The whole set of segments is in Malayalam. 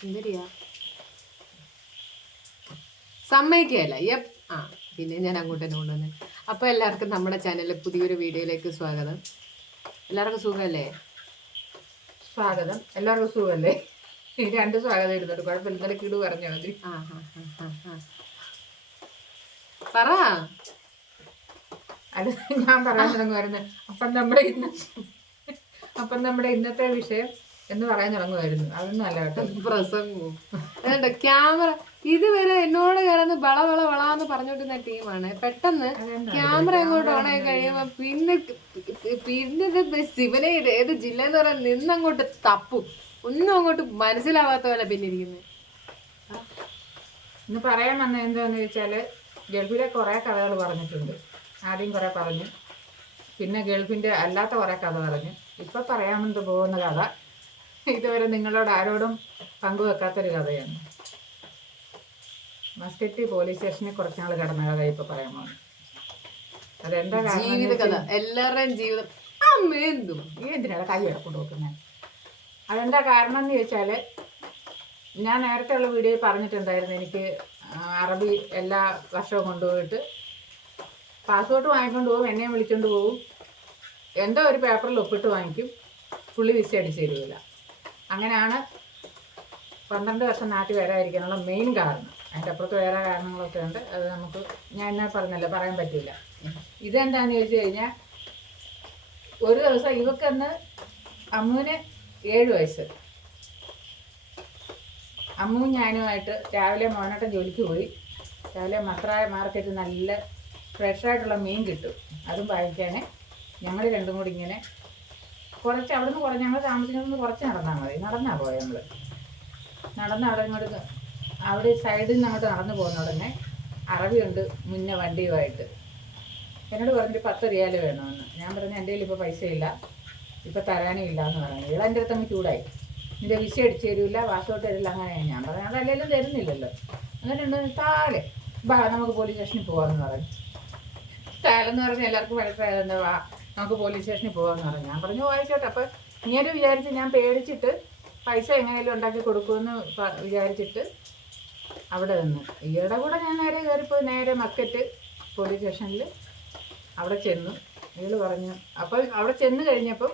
സുന്ദരിയാ സമ്മതിക്കുകയല്ല പിന്നെ ഞാൻ അങ്ങോട്ട് തന്നെ കൊണ്ടുവന്നേ. അപ്പോൾ എല്ലാവർക്കും നമ്മുടെ ചാനലിലെ പുതിയൊരു വീഡിയോയിലേക്ക് സ്വാഗതം. എല്ലാവർക്കും സുഖമല്ലേ? സ്വാഗതം. എല്ലാവർക്കും സുഖമല്ലേ? രണ്ട് സ്വാഗതം ഇരുന്നിട്ട് കുഴപ്പമില്ല. ഇന്നലെ കിടു പറഞ്ഞാൽ മതി. പറ. അത് ഞാൻ പറയാൻ തുടങ്ങുമായിരുന്നു. അപ്പം നമ്മുടെ ഇന്നത്തെ വിഷയം എന്ന് പറയാൻ തുടങ്ങുമായിരുന്നു. അതൊന്നും അല്ല കേട്ടോ, പ്രസംഗവും ക്യാമറ. ഇതുവരെ എന്നോട് കിടന്ന് വളാന്ന് പറഞ്ഞോണ്ടിരുന്ന ടീമാണ്. പെട്ടെന്ന് ക്യാമറ അങ്ങോട്ട് ഓണായി കഴിയുമ്പോ പിന്നെ ശിവനെ ഏത് ജില്ല എന്ന് പറയാൻ നിന്നങ്ങോട്ട് തപ്പും. ഒന്നും അങ്ങോട്ട് മനസ്സിലാവാത്ത പോലെ പിന്നെ ഇരിക്കുന്നത്. ഇന്ന് പറയാൻ വന്ന എന്താന്ന് ചോദിച്ചാല്, ഗൾഫിലെ കുറെ കഥകൾ പറഞ്ഞിട്ടുണ്ട്. ആദ്യം കുറെ പറഞ്ഞു, പിന്നെ ഗൾഫിന്റെ അല്ലാത്ത കുറെ കഥ പറഞ്ഞു. ഇപ്പൊ പറയാമെന്ന് പോകുന്ന കഥ ഇതുവരെ നിങ്ങളോട് ആരോടും പങ്കുവെക്കാത്തൊരു കഥയാണ്. മസ്കറ്റ് പോലീസ് സ്റ്റേഷനിൽ കുറച്ചാൾ കിടന്ന കഥ ഇപ്പൊ പറയാൻ പോകുന്നു. അതെന്താ ജീവിത കഥ, എല്ലാവരുടെയും ജീവിതം. ഈ എന്തിനാണ് കൈ ഇടക്കൊണ്ട് നോക്കുന്നത്? അതെന്താ കാരണം എന്ന് ചോദിച്ചാൽ, ഞാൻ നേരത്തെ ഉള്ള വീഡിയോയിൽ പറഞ്ഞിട്ടുണ്ടായിരുന്നു, എനിക്ക് അറബി എല്ലാ വർഷവും കൊണ്ടുപോയിട്ട് പാസ്പോർട്ട് വാങ്ങിക്കൊണ്ട് പോകും, എന്നെയും വിളിച്ചുകൊണ്ട് പോകും, എന്തോ ഒരു പേപ്പറിൽ ഒപ്പിട്ട് വാങ്ങിക്കും, പുള്ളി വിസ അടിച്ച് തരില്ല. അങ്ങനെയാണ് 12 വർഷം നാട്ടിൽ വരാതിരിക്കാനുള്ള മെയിൻ കാരണം. അതിൻ്റെ അപ്പുറത്ത് വേറെ കാരണങ്ങളൊക്കെ ഉണ്ട്. അത് നമുക്ക് ഞാൻ എന്നാ പറഞ്ഞല്ലോ, പറയാൻ പറ്റില്ല. ഇതെന്താണെന്ന് ചോദിച്ചു കഴിഞ്ഞാൽ, ഒരു ദിവസം ഇവക്കെന്ന് അമ്മുവിന് 7 വയസ്സ്. അമ്മുവും ഞാനുമായിട്ട് രാവിലെ മോനോട്ടം ജോലിക്ക് പോയി. രാവിലെ മത്രായ മാർക്കറ്റ് നല്ല ഫ്രഷായിട്ടുള്ള മീൻ കിട്ടും, അതും വാങ്ങിക്കാനേ ഞങ്ങൾ രണ്ടും കൂടി ഇങ്ങനെ കുറച്ച് അവിടെ നിന്ന് ഞങ്ങൾ താമസിക്കുന്നത് കുറച്ച് നടന്നാൽ മതി. നടന്നാൽ പോയത് നമ്മൾ. നടന്ന് അവിടെ ഇങ്ങോട്ട് അവിടെ സൈഡിൽ നിന്ന് അങ്ങോട്ട് നടന്നു പോകുന്ന ഉടനെ അറബിയുണ്ട് മുന്നേ വണ്ടിയുമായിട്ട്. എന്നോട് പറഞ്ഞിട്ട് 10 റിയാൽ വേണമെന്ന്. ഞാൻ പറഞ്ഞു എൻ്റെ കയ്യിൽ ഇപ്പോൾ പൈസ ഇല്ല, ഇപ്പോൾ തരാനും ഇല്ല എന്ന് പറഞ്ഞു. ഇയാൾ എൻ്റെ അടുത്ത് അങ്ങ് ചൂടായി. നിൻ്റെ വിസ അടിച്ച് തരില്ല, പാസ്പോർട്ട് തരില്ല. അങ്ങനെയാണ്. ഞാൻ പറഞ്ഞു അതല്ലെങ്കിലും തരുന്നില്ലല്ലോ. എന്നിട്ടുണ്ട് താഴെ നമുക്ക് പോലീസ് സ്റ്റേഷനിൽ പോകാമെന്ന് പറഞ്ഞു. താഴെന്ന് പറഞ്ഞാൽ എല്ലാവർക്കും മനസ്സിലായത് വാ നമുക്ക് പോലീസ് സ്റ്റേഷനിൽ പോകാമെന്ന് പറഞ്ഞു. ഞാൻ പറഞ്ഞു വായിച്ചോട്ടെ. അപ്പം ഇങ്ങനെ വിചാരിച്ച് ഞാൻ പേടിച്ചിട്ട് പൈസ എങ്ങനെയും ഉണ്ടാക്കി കൊടുക്കുമെന്ന് വിചാരിച്ചിട്ട് അവിടെ നിന്ന് ഈയുടെ കൂടെ ഞാൻ നേരെ കയറിപ്പോയി. നേരെ മസ്കറ്റ് പോലീസ് സ്റ്റേഷനിൽ അവിടെ ചെന്നു. ഇയാൾ പറഞ്ഞു. അപ്പോൾ അവിടെ ചെന്ന് കഴിഞ്ഞപ്പം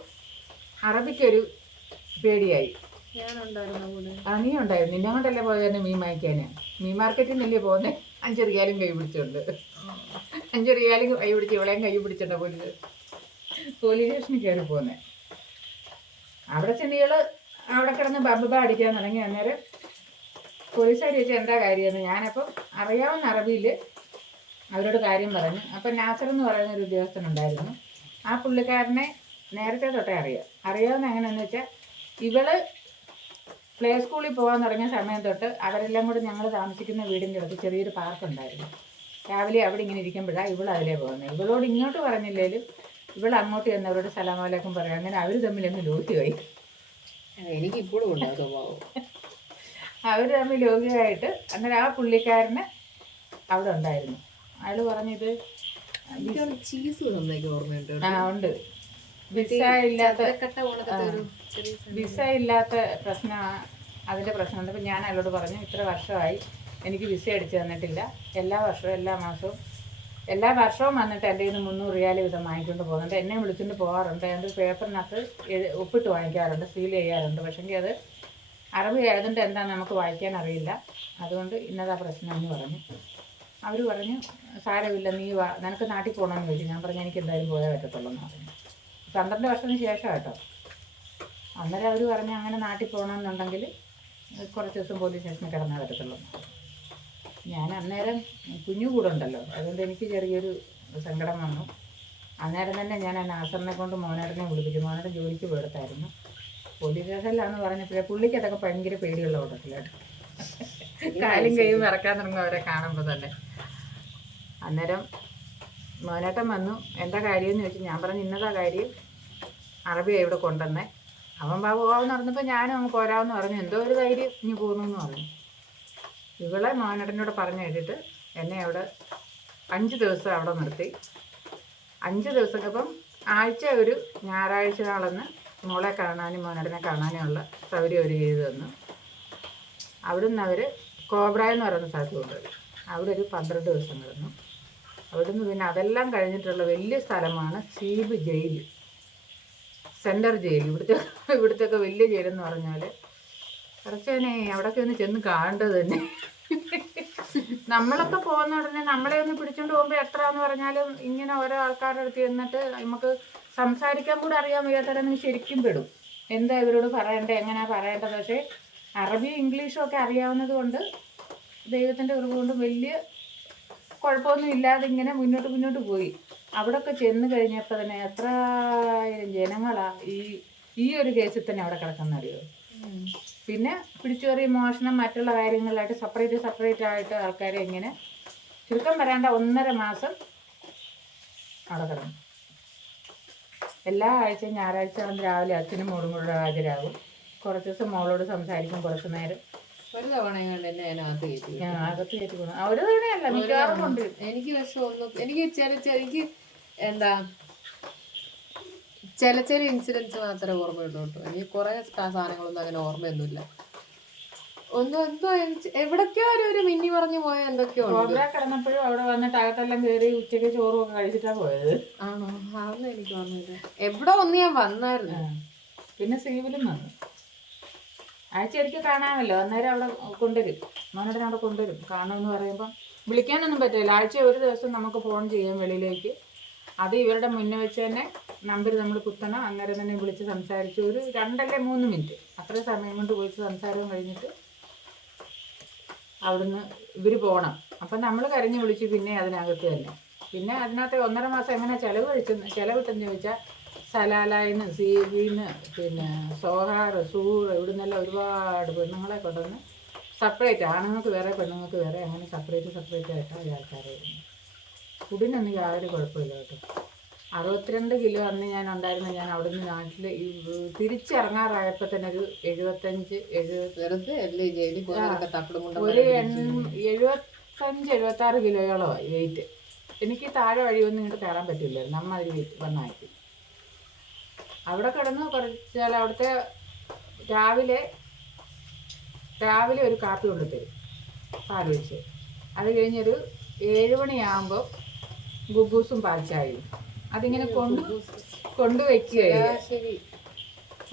അറബിക്കൊരു പേടിയായി. നീ ഉണ്ടായിരുന്നു. നിന്നെ കൊണ്ടല്ലേ പോയതന്നെ മീൻ വാങ്ങിക്കാന്. മീൻ മാർക്കറ്റിൽ നിന്നല്ലേ പോകുന്നത്. 5 റിയാലും കൈ പിടിച്ചുണ്ട്. 5 റിയാലും കൈ പിടിച്ച് ഇവിടെയും കൈ പിടിച്ചിട്ടുണ്ട് പോലീസ് സ്റ്റേഷനിൽ കയറി പോകുന്നത്. അവിടെ ചെന്നികൾ അവിടെ കിടന്ന് ബബ്ബ അടിക്കാൻ തുടങ്ങി. അന്നേരം പോലീസുകാർ ചോദിച്ചാൽ എന്താ കാര്യമെന്ന്. ഞാനപ്പം അറിയാവുന്ന അറബിയിൽ അവരോട് കാര്യം പറഞ്ഞു. അപ്പം നാസർ എന്ന് പറയുന്ന ഒരു ഉദ്യോഗസ്ഥനുണ്ടായിരുന്നു. ആ പുള്ളിക്കാരനെ നേരത്തെ തൊട്ടേ അറിയാവുന്ന എങ്ങനെയാണെന്ന് വെച്ചാൽ, ഇവള് പ്ലേ സ്കൂളിൽ പോകാൻ തുടങ്ങിയ സമയം തൊട്ട് അവരെല്ലാം കൂടി ഞങ്ങൾ താമസിക്കുന്ന വീടിൻ്റെ അടുത്ത് ചെറിയൊരു പാർക്കുണ്ടായിരുന്നു. രാവിലെ അവിടെ ഇങ്ങനെ ഇരിക്കുമ്പോഴാണ് ഇവൾ അതിലേ പോകുന്നത്. ഇവളോട് ഇങ്ങോട്ട് പറഞ്ഞില്ലേലും ഇവൾ അങ്ങോട്ട് ചെന്നവരോട് സലാം അലൈക്കും പറയും. അങ്ങനെ അവർ തമ്മിലൊന്ന് ലോഹിയായി. എനിക്കിപ്പോഴും ഉണ്ടാകും സ്വഭാവം. അവർ തമ്മിൽ ലോഹിയായിട്ട് അന്നേരം ആ പുള്ളിക്കാരന് അവിടെ ഉണ്ടായിരുന്നു. അയാൾ പറഞ്ഞത് ഉണ്ട്, വിസ ഇല്ലാത്ത പ്രശ്നമാണ്. അതിൻ്റെ പ്രശ്നമുണ്ട്. അപ്പം ഞാൻ അയാളോട് പറഞ്ഞു, ഇത്ര വർഷമായി എനിക്ക് വിസ അടിച്ച് തന്നിട്ടില്ല. എല്ലാ വർഷവും വന്നിട്ട് എൻ്റെ കയ്യിൽ നിന്ന് 300 റിയാൽ വീതം വാങ്ങിക്കൊണ്ട് പോകുന്നുണ്ട്. എന്നെ വിളിച്ചുകൊണ്ട് പോകാറുണ്ട്. എൻ്റെ പേപ്പറിനകത്ത് ഒപ്പിട്ട് വാങ്ങിക്കാറുണ്ട്, സീൽ ചെയ്യാറുണ്ട്. പക്ഷെങ്കിൽ അത് അറബി ആയതുകൊണ്ട് എന്താണെന്ന് നമുക്ക് വായിക്കാൻ അറിയില്ല. അതുകൊണ്ട് ഇന്നതാ പ്രശ്നം എന്ന് പറഞ്ഞു. അവർ പറഞ്ഞു സാരമില്ല, നീ വാ, നിനക്ക് നാട്ടിൽ പോകണമെന്ന് ചോദിച്ചു. ഞാൻ പറഞ്ഞു എനിക്ക് എന്തായാലും പോയാൽ പറ്റത്തുള്ളൂ എന്ന് പറഞ്ഞു. 12 വർഷത്തിന് ശേഷം കേട്ടോ. അന്നേരം അവർ പറഞ്ഞു അങ്ങനെ നാട്ടിൽ പോകണമെന്നുണ്ടെങ്കിൽ കുറച്ച് ദിവസം പോലീസ് സ്റ്റേഷനിൽ കിടന്നാൽ പറ്റത്തുള്ളൂ. ഞാൻ അന്നേരം കുഞ്ഞു കൂടെ ഉണ്ടല്ലോ, അതുകൊണ്ട് എനിക്ക് ചെറിയൊരു സങ്കടം വന്നു. അന്നേരം തന്നെ ഞാൻ ആ നാസറിനെ കൊണ്ട് മോനേട്ടനെ വിളിപ്പിച്ചു. മോനേട്ടൻ ജോലിക്ക് പോയെടുത്തായിരുന്നു. പോലീസ് സ്റ്റേഷനിലാണെന്ന് പറഞ്ഞപ്പോഴേ പുള്ളിക്ക് അതൊക്കെ ഭയങ്കര പേടിയുള്ള കൂട്ടത്തിലായിട്ട്. കാലും കൈയും ഇറക്കാൻ തുടങ്ങും അവരെ കാണുമ്പോൾ തന്നെ. അന്നേരം മോനേട്ടൻ വന്നു. എന്താ കാര്യമെന്ന് ചോദിച്ചു. ഞാൻ പറഞ്ഞു ഇന്നതാ കാര്യം, അറബിയാണ് ഇവിടെ കൊണ്ടുവന്നേ. അവൻ പോകാമെന്ന് പറഞ്ഞപ്പോൾ ഞാനും അങ്ങ് പോരാമെന്ന് പറഞ്ഞു. എന്തോ ഒരു ധൈര്യം ഇനി പോകുന്നു പറഞ്ഞു. ഇവളെ മോനേട്ടനോട് പറഞ്ഞു കേട്ടിട്ട് എന്നെ അവിടെ 5 ദിവസം അവിടെ നിർത്തി. 5 ദിവസത്തിപ്പം ആഴ്ച ഒരു ഞായറാഴ്ച നാളെന്ന് മോളെ കാണാനും മോനേട്ടനെ കാണാനുമുള്ള സൗകര്യം അവർ ചെയ്തു തന്നു. അവിടുന്ന് അവർ കോബ്ര എന്ന് പറയുന്ന സ്ഥലത്ത് കൊണ്ടുപോയി. അവിടെ ഒരു 12 ദിവസം കിടന്നു. അവിടുന്ന് പിന്നെ അതെല്ലാം കഴിഞ്ഞിട്ടുള്ള വലിയ സ്ഥലമാണ് സീബ് ജയിൽ, സെൻട്രൽ ജയിൽ. ഇവിടുത്തെയൊക്കെ വലിയ ജയിലെന്ന് പറഞ്ഞാൽ കുറച്ചേനെ അവിടെയൊക്കെ ഒന്ന് ചെന്ന് കാണേണ്ടത് തന്നെ. നമ്മളൊക്കെ പോകുന്ന ഉടനെ നമ്മളെ ഒന്ന് പിടിച്ചോണ്ട് പോകുമ്പോൾ എത്രയെന്ന് പറഞ്ഞാലും ഇങ്ങനെ ഓരോ ആൾക്കാരുടെ അടുത്ത് ചെന്നിട്ട് നമുക്ക് സംസാരിക്കാൻ കൂടെ അറിയാൻ വയ്യാത്തവരെ ശരിക്കും പെടും. എന്താ ഇവരോട് പറയേണ്ടത്, എങ്ങനെയാണ് പറയേണ്ടത്. പക്ഷേ അറബിയും ഇംഗ്ലീഷും ഒക്കെ അറിയാവുന്നത് കൊണ്ട് ദൈവത്തിൻ്റെ കൃപ കൊണ്ട് വലിയ കുഴപ്പമൊന്നും ഇല്ലാതെ ഇങ്ങനെ മുന്നോട്ട് പോയി. അവിടെയൊക്കെ ചെന്ന് കഴിഞ്ഞപ്പോൾ തന്നെ എത്ര ജനങ്ങളാണ് ഈ ഒരു കേസിൽ തന്നെ അവിടെ കിടക്കുന്നറിയോ. പിന്നെ പിടിച്ചുപറി, മോഷണം, മറ്റുള്ള കാര്യങ്ങളിലായിട്ട് സെപ്പറേറ്റ് ആയിട്ട് ആൾക്കാരെ ഇങ്ങനെ ചുരുക്കം വരേണ്ട 1.5 മാസം അവിടെ കിടന്നു. എല്ലാ ആഴ്ചയും ഞായറാഴ്ച രാവിലെ അച്ഛനും മോളും കൂടെ ഹാജരാകും. കുറച്ച് ദിവസം മോളോട് സംസാരിക്കും, കുറച്ച് നേരം. ഒരു തവണ അകത്ത് കയറ്റി പോകണം. ഒരു തവണയല്ല, മിക്കവാറും കൊണ്ട്. എനിക്ക് പക്ഷെ എനിക്ക് എന്താ ചില ഇൻസിഡൻസ് മാത്രമേ ഓർമ്മയുള്ളൂ കേട്ടോ. എനിക്ക് കുറെ സാധനങ്ങളൊന്നും അങ്ങനെ ഓർമ്മയൊന്നുമില്ല. എവിടൊക്കെയോ ഒരു മിന്നി പറഞ്ഞു പോയ എന്തൊക്കെയോ കിടന്നപ്പോഴും അവിടെ വന്നിട്ട് അകത്തെല്ലാം കയറി ഉച്ചയ്ക്ക് ചോറും ഒക്കെ കഴിച്ചിട്ടാ പോയത്. ആണോ? അതൊന്നും എനിക്ക് ഓർമ്മയില്ല. എവിടെ ഒന്ന് ഞാൻ വന്നായിരുന്നു. പിന്നെ സീവിലും വന്നു. ആഴ്ച ഒരിക്കൽ കാണാമല്ലോ, അന്നേരം അവിടെ കൊണ്ടുവരും, മോനോടനെ അവിടെ കൊണ്ടുവരും. കാണുമെന്ന് പറയുമ്പം വിളിക്കാനൊന്നും പറ്റില്ല. ആഴ്ച ഒരു ദിവസം നമുക്ക് ഫോൺ ചെയ്യാം വെളിയിലേക്ക്. അത് ഇവരുടെ മുന്നേ വെച്ച് തന്നെ നമ്പർ നമ്മൾ കുത്തണം. അന്നേരം തന്നെ വിളിച്ച് സംസാരിച്ച് ഒരു 2 അല്ലെങ്കിൽ 3 മിനിറ്റ് അത്ര സമയം കൊണ്ട് വിളിച്ച് സംസാരവും കഴിഞ്ഞിട്ട് അവിടുന്ന് ഇവർ പോകണം. അപ്പം നമ്മൾ കരഞ്ഞ് വിളിച്ച് പിന്നെ അതിനകത്ത് തന്നെ. പിന്നെ അതിനകത്ത് 1.5 മാസം എങ്ങനെ ചിലവിട്ടെന്ന് ചോദിച്ചാൽ സലാലായിന്ന്, സീബിന്ന്, പിന്നെ സോഹാർ, സൂർ, ഇവിടെ നിന്നെല്ലാം ഒരുപാട് പെണ്ണുങ്ങളെ കൊണ്ടുവന്ന് സെപ്പറേറ്റ്, ആണുങ്ങൾക്ക് വേറെ പെണ്ണുങ്ങൾക്ക് വേറെ, അങ്ങനെ സെപ്പറേറ്റ് ആയിട്ടാണ് ഈ ആൾക്കാരായിരുന്നു. ഫുഡിനൊന്നും യാതൊരു കുഴപ്പമില്ല കേട്ടോ. 62 കിലോ അന്ന് ഞാൻ ഉണ്ടായിരുന്നു. ഞാൻ അവിടെ നിന്ന് നാട്ടിൽ തിരിച്ചിറങ്ങാറായപ്പോൾ തന്നെ ഒരു 75-76 കിലോയോളമായി വെയിറ്റ്. എനിക്ക് താഴെ വഴിയൊന്നും ഇങ്ങോട്ട് കയറാൻ പറ്റില്ലായിരുന്നു, അമ്മാതിരി വെയിറ്റ് വന്നായിട്ട്. അവിടെ കിടന്ന് കുറച്ചാൽ അവിടുത്തെ രാവിലെ ഒരു കാപ്പി കൊണ്ടുതരും, പാലൊഴിച്ച്. അത് കഴിഞ്ഞൊരു 7 മണിയാകുമ്പോൾ ഗുബൂസും പാൽച്ചായയും അതിങ്ങനെ കൊണ്ടുവയ്ക്കുകയായി.